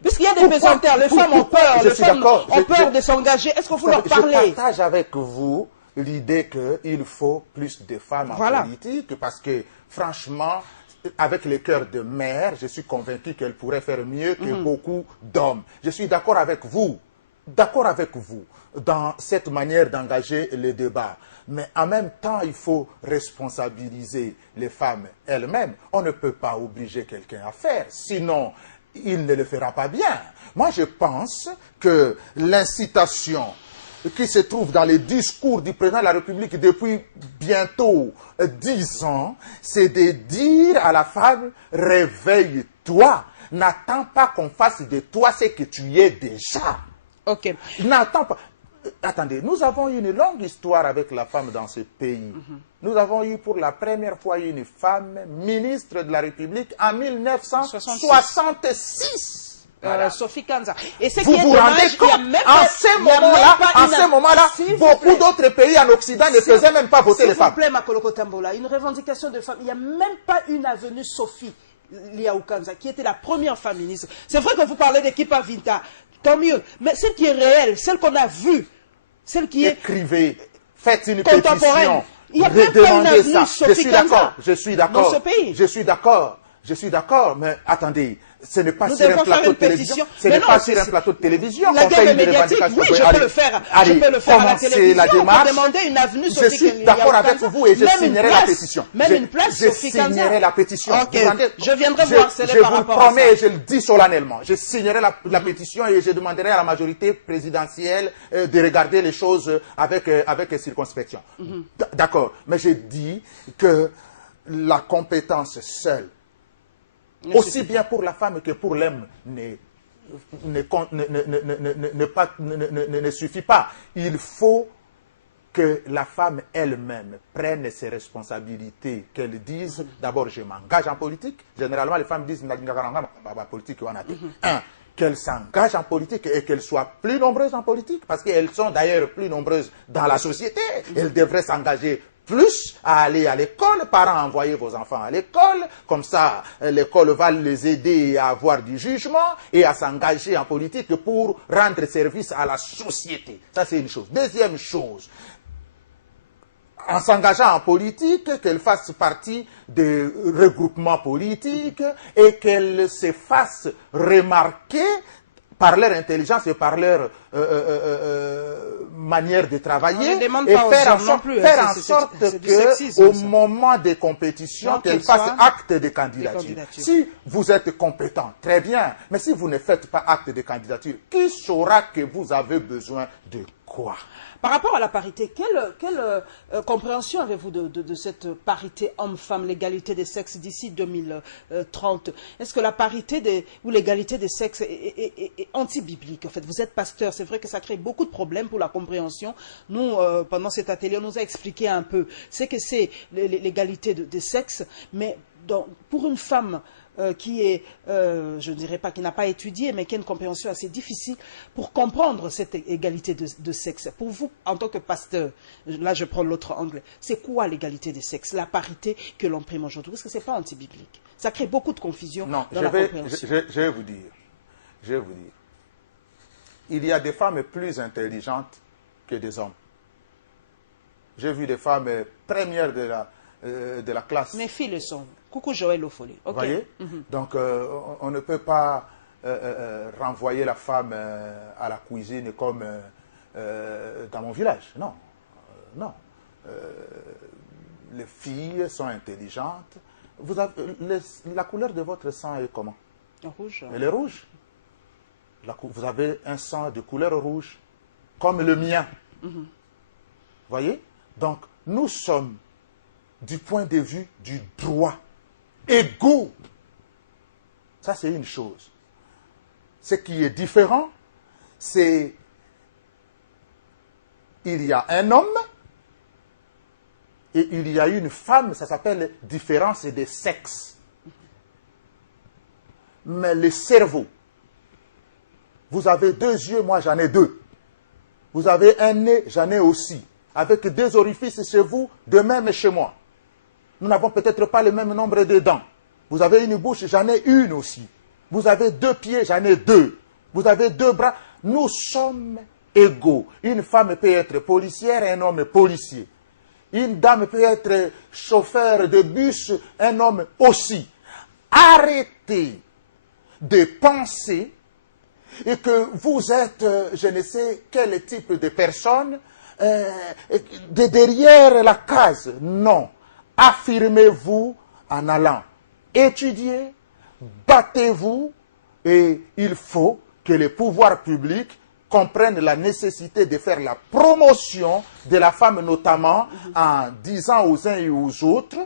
Puisqu'il y a des pesanteurs, les femmes ont peur, les femmes ont peur de s'engager. Est-ce que vous leur parlez? Je partage avec vous l'idée qu'il faut plus de femmes en politique parce que, franchement, avec le cœur de mère, je suis convaincu qu'elle pourrait faire mieux que beaucoup d'hommes. Je suis d'accord avec vous dans cette manière d'engager le débat. Mais en même temps, il faut responsabiliser les femmes elles-mêmes. On ne peut pas obliger quelqu'un à faire, sinon il ne le fera pas bien. Moi, je pense que l'incitation qui se trouve dans les discours du président de la République depuis bientôt 10 ans, c'est de dire à la femme, réveille-toi, n'attends pas qu'on fasse de toi ce que tu es déjà. Ok. N'attends pas. Attendez, nous avons une longue histoire avec la femme dans ce pays. Nous avons eu pour la première fois une femme ministre de la République en 1966. Sophie Kanza. Et vous vous rendez compte, en ce moment-là, beaucoup d'autres pays en Occident ne faisaient même pas voter les femmes. S'il vous plaît, Makoloko Tambola, une revendication de femmes. Il n'y a même pas une avenue Sophie Liaou Kanza, qui était la première femme ministre. C'est vrai que vous parlez d'équipe à Vinta, tant mieux. Mais celle qui est réelle, celle qu'on a vue, celle qui est... Écrivez, faites une contemporaine. pétition, Il n'y a même pas une avenue Sophie Kanza je suis d'accord, dans ce pays. Je suis d'accord, mais attendez, ce n'est pas sur un plateau de télévision. Ce n'est pas sur un plateau de télévision qu'on fait une revendication. Oui, je peux le faire. Je peux le faire à la télévision pour demander une avenue Sophie Kanza. Je suis d'accord avec vous et je signerai la pétition. Même une place Sophie Kanza. Je signerai la pétition. Je viendrai voir par rapport à ça. Je vous promets et je le dis solennellement. Je signerai la pétition et je demanderai à la majorité présidentielle de regarder les choses avec circonspection. D'accord. Mais je dis que la compétence seule, aussi bien pour la femme que pour l'homme, ne suffit pas. Il faut que la femme elle-même prenne ses responsabilités, qu'elle dise, d'abord je m'engage en politique. Généralement les femmes disent, politique, qu'elles s'engagent en politique et qu'elles soient plus nombreuses en politique, parce qu'elles sont d'ailleurs plus nombreuses dans la société. Elles devraient s'engager plus à aller à l'école, parents, envoyez vos enfants à l'école, comme ça l'école va les aider à avoir du jugement et à s'engager en politique pour rendre service à la société. Ça c'est une chose. Deuxième chose, en s'engageant en politique, qu'elle fasse partie de regroupements politiques et qu'elle se fasse remarquer par leur intelligence et par leur manière de travailler, et faire en sorte qu'au moment des compétitions, qu'elles fassent acte de candidature. Si vous êtes compétent, très bien, mais si vous ne faites pas acte de candidature, qui saura que vous avez besoin de quoi? Par rapport à la parité, quelle compréhension avez-vous de cette parité homme-femme, l'égalité des sexes d'ici 2030? Est-ce que la parité ou l'égalité des sexes est anti-biblique? En fait, vous êtes pasteur, c'est vrai que ça crée beaucoup de problèmes pour la compréhension. Nous, pendant cet atelier, on nous a expliqué un peu ce que c'est l'égalité des sexes, mais pour une femme qui est, je ne dirais pas qui n'a pas étudié, mais qui a une compréhension assez difficile pour comprendre cette égalité de sexe. Pour vous, en tant que pasteur, là je prends l'autre angle, c'est quoi l'égalité des sexes, la parité que l'on prime aujourd'hui? Parce que ce n'est pas anti-biblique. Ça crée beaucoup de confusion dans la compréhension. Je vais vous dire, il y a des femmes plus intelligentes que des hommes. J'ai vu des femmes premières de la classe. Mes filles le sont. Coucou Joël Ofolé. Vous voyez? Donc, on ne peut pas renvoyer la femme à la cuisine comme dans mon village. Non. Non. Les filles sont intelligentes. La couleur de votre sang est comment? Rouge. Elle est rouge. Vous avez un sang de couleur rouge, comme le mien. Vous voyez? Donc, nous sommes, du point de vue du droit, égaux. Ça, c'est une chose. Ce qui est différent, c'est il y a un homme et il y a une femme, ça s'appelle différence des sexes. Mais le cerveau, vous avez 2 yeux, moi j'en ai 2. Vous avez un nez, j'en ai aussi. Avec 2 orifices chez vous, de même chez moi. Nous n'avons peut-être pas le même nombre de dents. Vous avez une bouche, j'en ai une aussi. Vous avez 2 pieds, j'en ai 2. Vous avez 2 bras. Nous sommes égaux. Une femme peut être policière, un homme policier. Une dame peut être chauffeur de bus, un homme aussi. Arrêtez de penser et que vous êtes, je ne sais quel type de personne, derrière la case. Non. Affirmez-vous en allant étudier, battez-vous, et il faut que les pouvoirs publics comprennent la nécessité de faire la promotion de la femme, notamment en disant aux uns et aux autres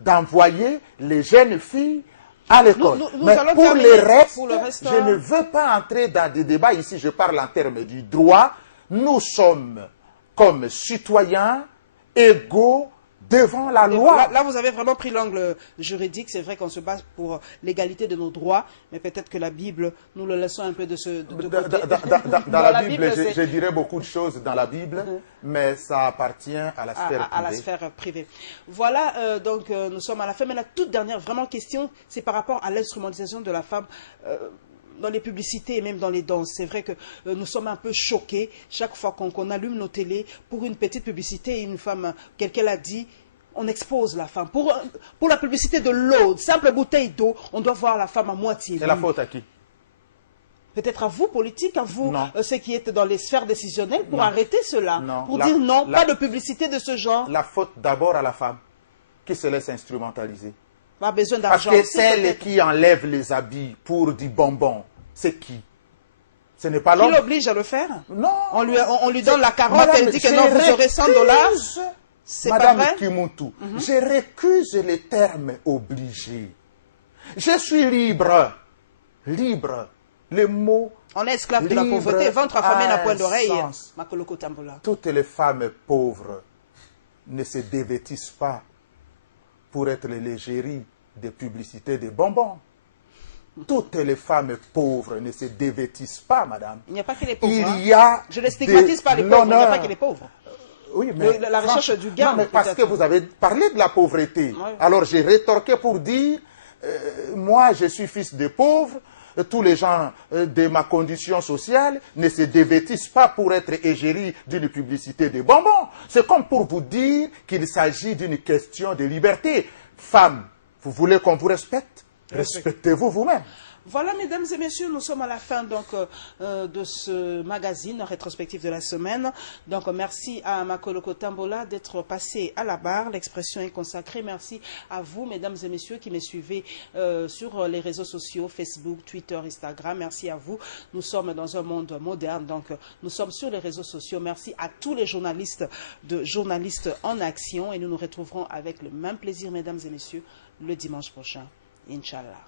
d'envoyer les jeunes filles à l'école. Mais pour le reste, je ne veux pas entrer dans des débats ici, je parle en termes du droit. Nous sommes, comme citoyens, égaux devant la loi. Là, vous avez vraiment pris l'angle juridique. C'est vrai qu'on se base pour l'égalité de nos droits, mais peut-être que la Bible, nous le laissons un peu de côté. Dans la Bible, je dirais beaucoup de choses dans la Bible, mais ça appartient à la sphère privée. À la sphère privée. Voilà, donc nous sommes à la fin. Mais la toute dernière vraiment question, c'est par rapport à l'instrumentalisation de la femme dans les publicités et même dans les danses. C'est vrai que nous sommes un peu choqués chaque fois qu'on allume nos télés pour une petite publicité. Une femme, quelqu'un l'a dit, on expose la femme. Pour la publicité de l'eau, simple bouteille d'eau, on doit voir la femme à moitié. C'est la faute à qui? Peut-être à vous, politiques, à vous, ceux qui êtes dans les sphères décisionnelles, pour arrêter cela. Non. Pour dire non, pas de publicité de ce genre. La faute d'abord à la femme, qui se laisse instrumentaliser. Pas besoin d'argent. Parce que celle qui enlève les habits pour du bonbon, c'est qui? Ce n'est pas l'homme. Qui l'oblige à le faire? Non. On lui donne la carotte, elle dit que non, vous aurez 100 $. C'est pas vrai? Madame Kimuntu, je récuse les termes obligés. Je suis libre. Libre. Le mot. On est esclave de la pauvreté. Ventre affamé n'a point d'oreille. Makoloko Tambola. Toutes les femmes pauvres ne se dévêtissent pas pour être l'égérie des publicités des bonbons. Toutes les femmes pauvres ne se dévêtissent pas, madame. Il n'y a pas que les pauvres. Il y a je ne stigmatise pas les pauvres, il n'y a pas que les pauvres. Oui, mais la recherche du gain. Non, mais parce que vous avez parlé de la pauvreté. Oui. Alors j'ai rétorqué pour dire, moi je suis fils de pauvres, tous les gens de ma condition sociale ne se dévêtissent pas pour être égérie d'une publicité de bonbons. C'est comme pour vous dire qu'il s'agit d'une question de liberté. Femme, vous voulez qu'on vous respecte? Respectez-vous vous-même. Voilà, mesdames et messieurs, nous sommes à la fin donc, de ce magazine rétrospectif de la semaine. Donc, merci à Makoloko Tambola d'être passé à la barre. L'expression est consacrée. Merci à vous, mesdames et messieurs, qui me suivez sur les réseaux sociaux, Facebook, Twitter, Instagram. Merci à vous. Nous sommes dans un monde moderne, donc nous sommes sur les réseaux sociaux. Merci à tous les journalistes en action et nous nous retrouverons avec le même plaisir, mesdames et messieurs, le dimanche prochain. Inch'Allah.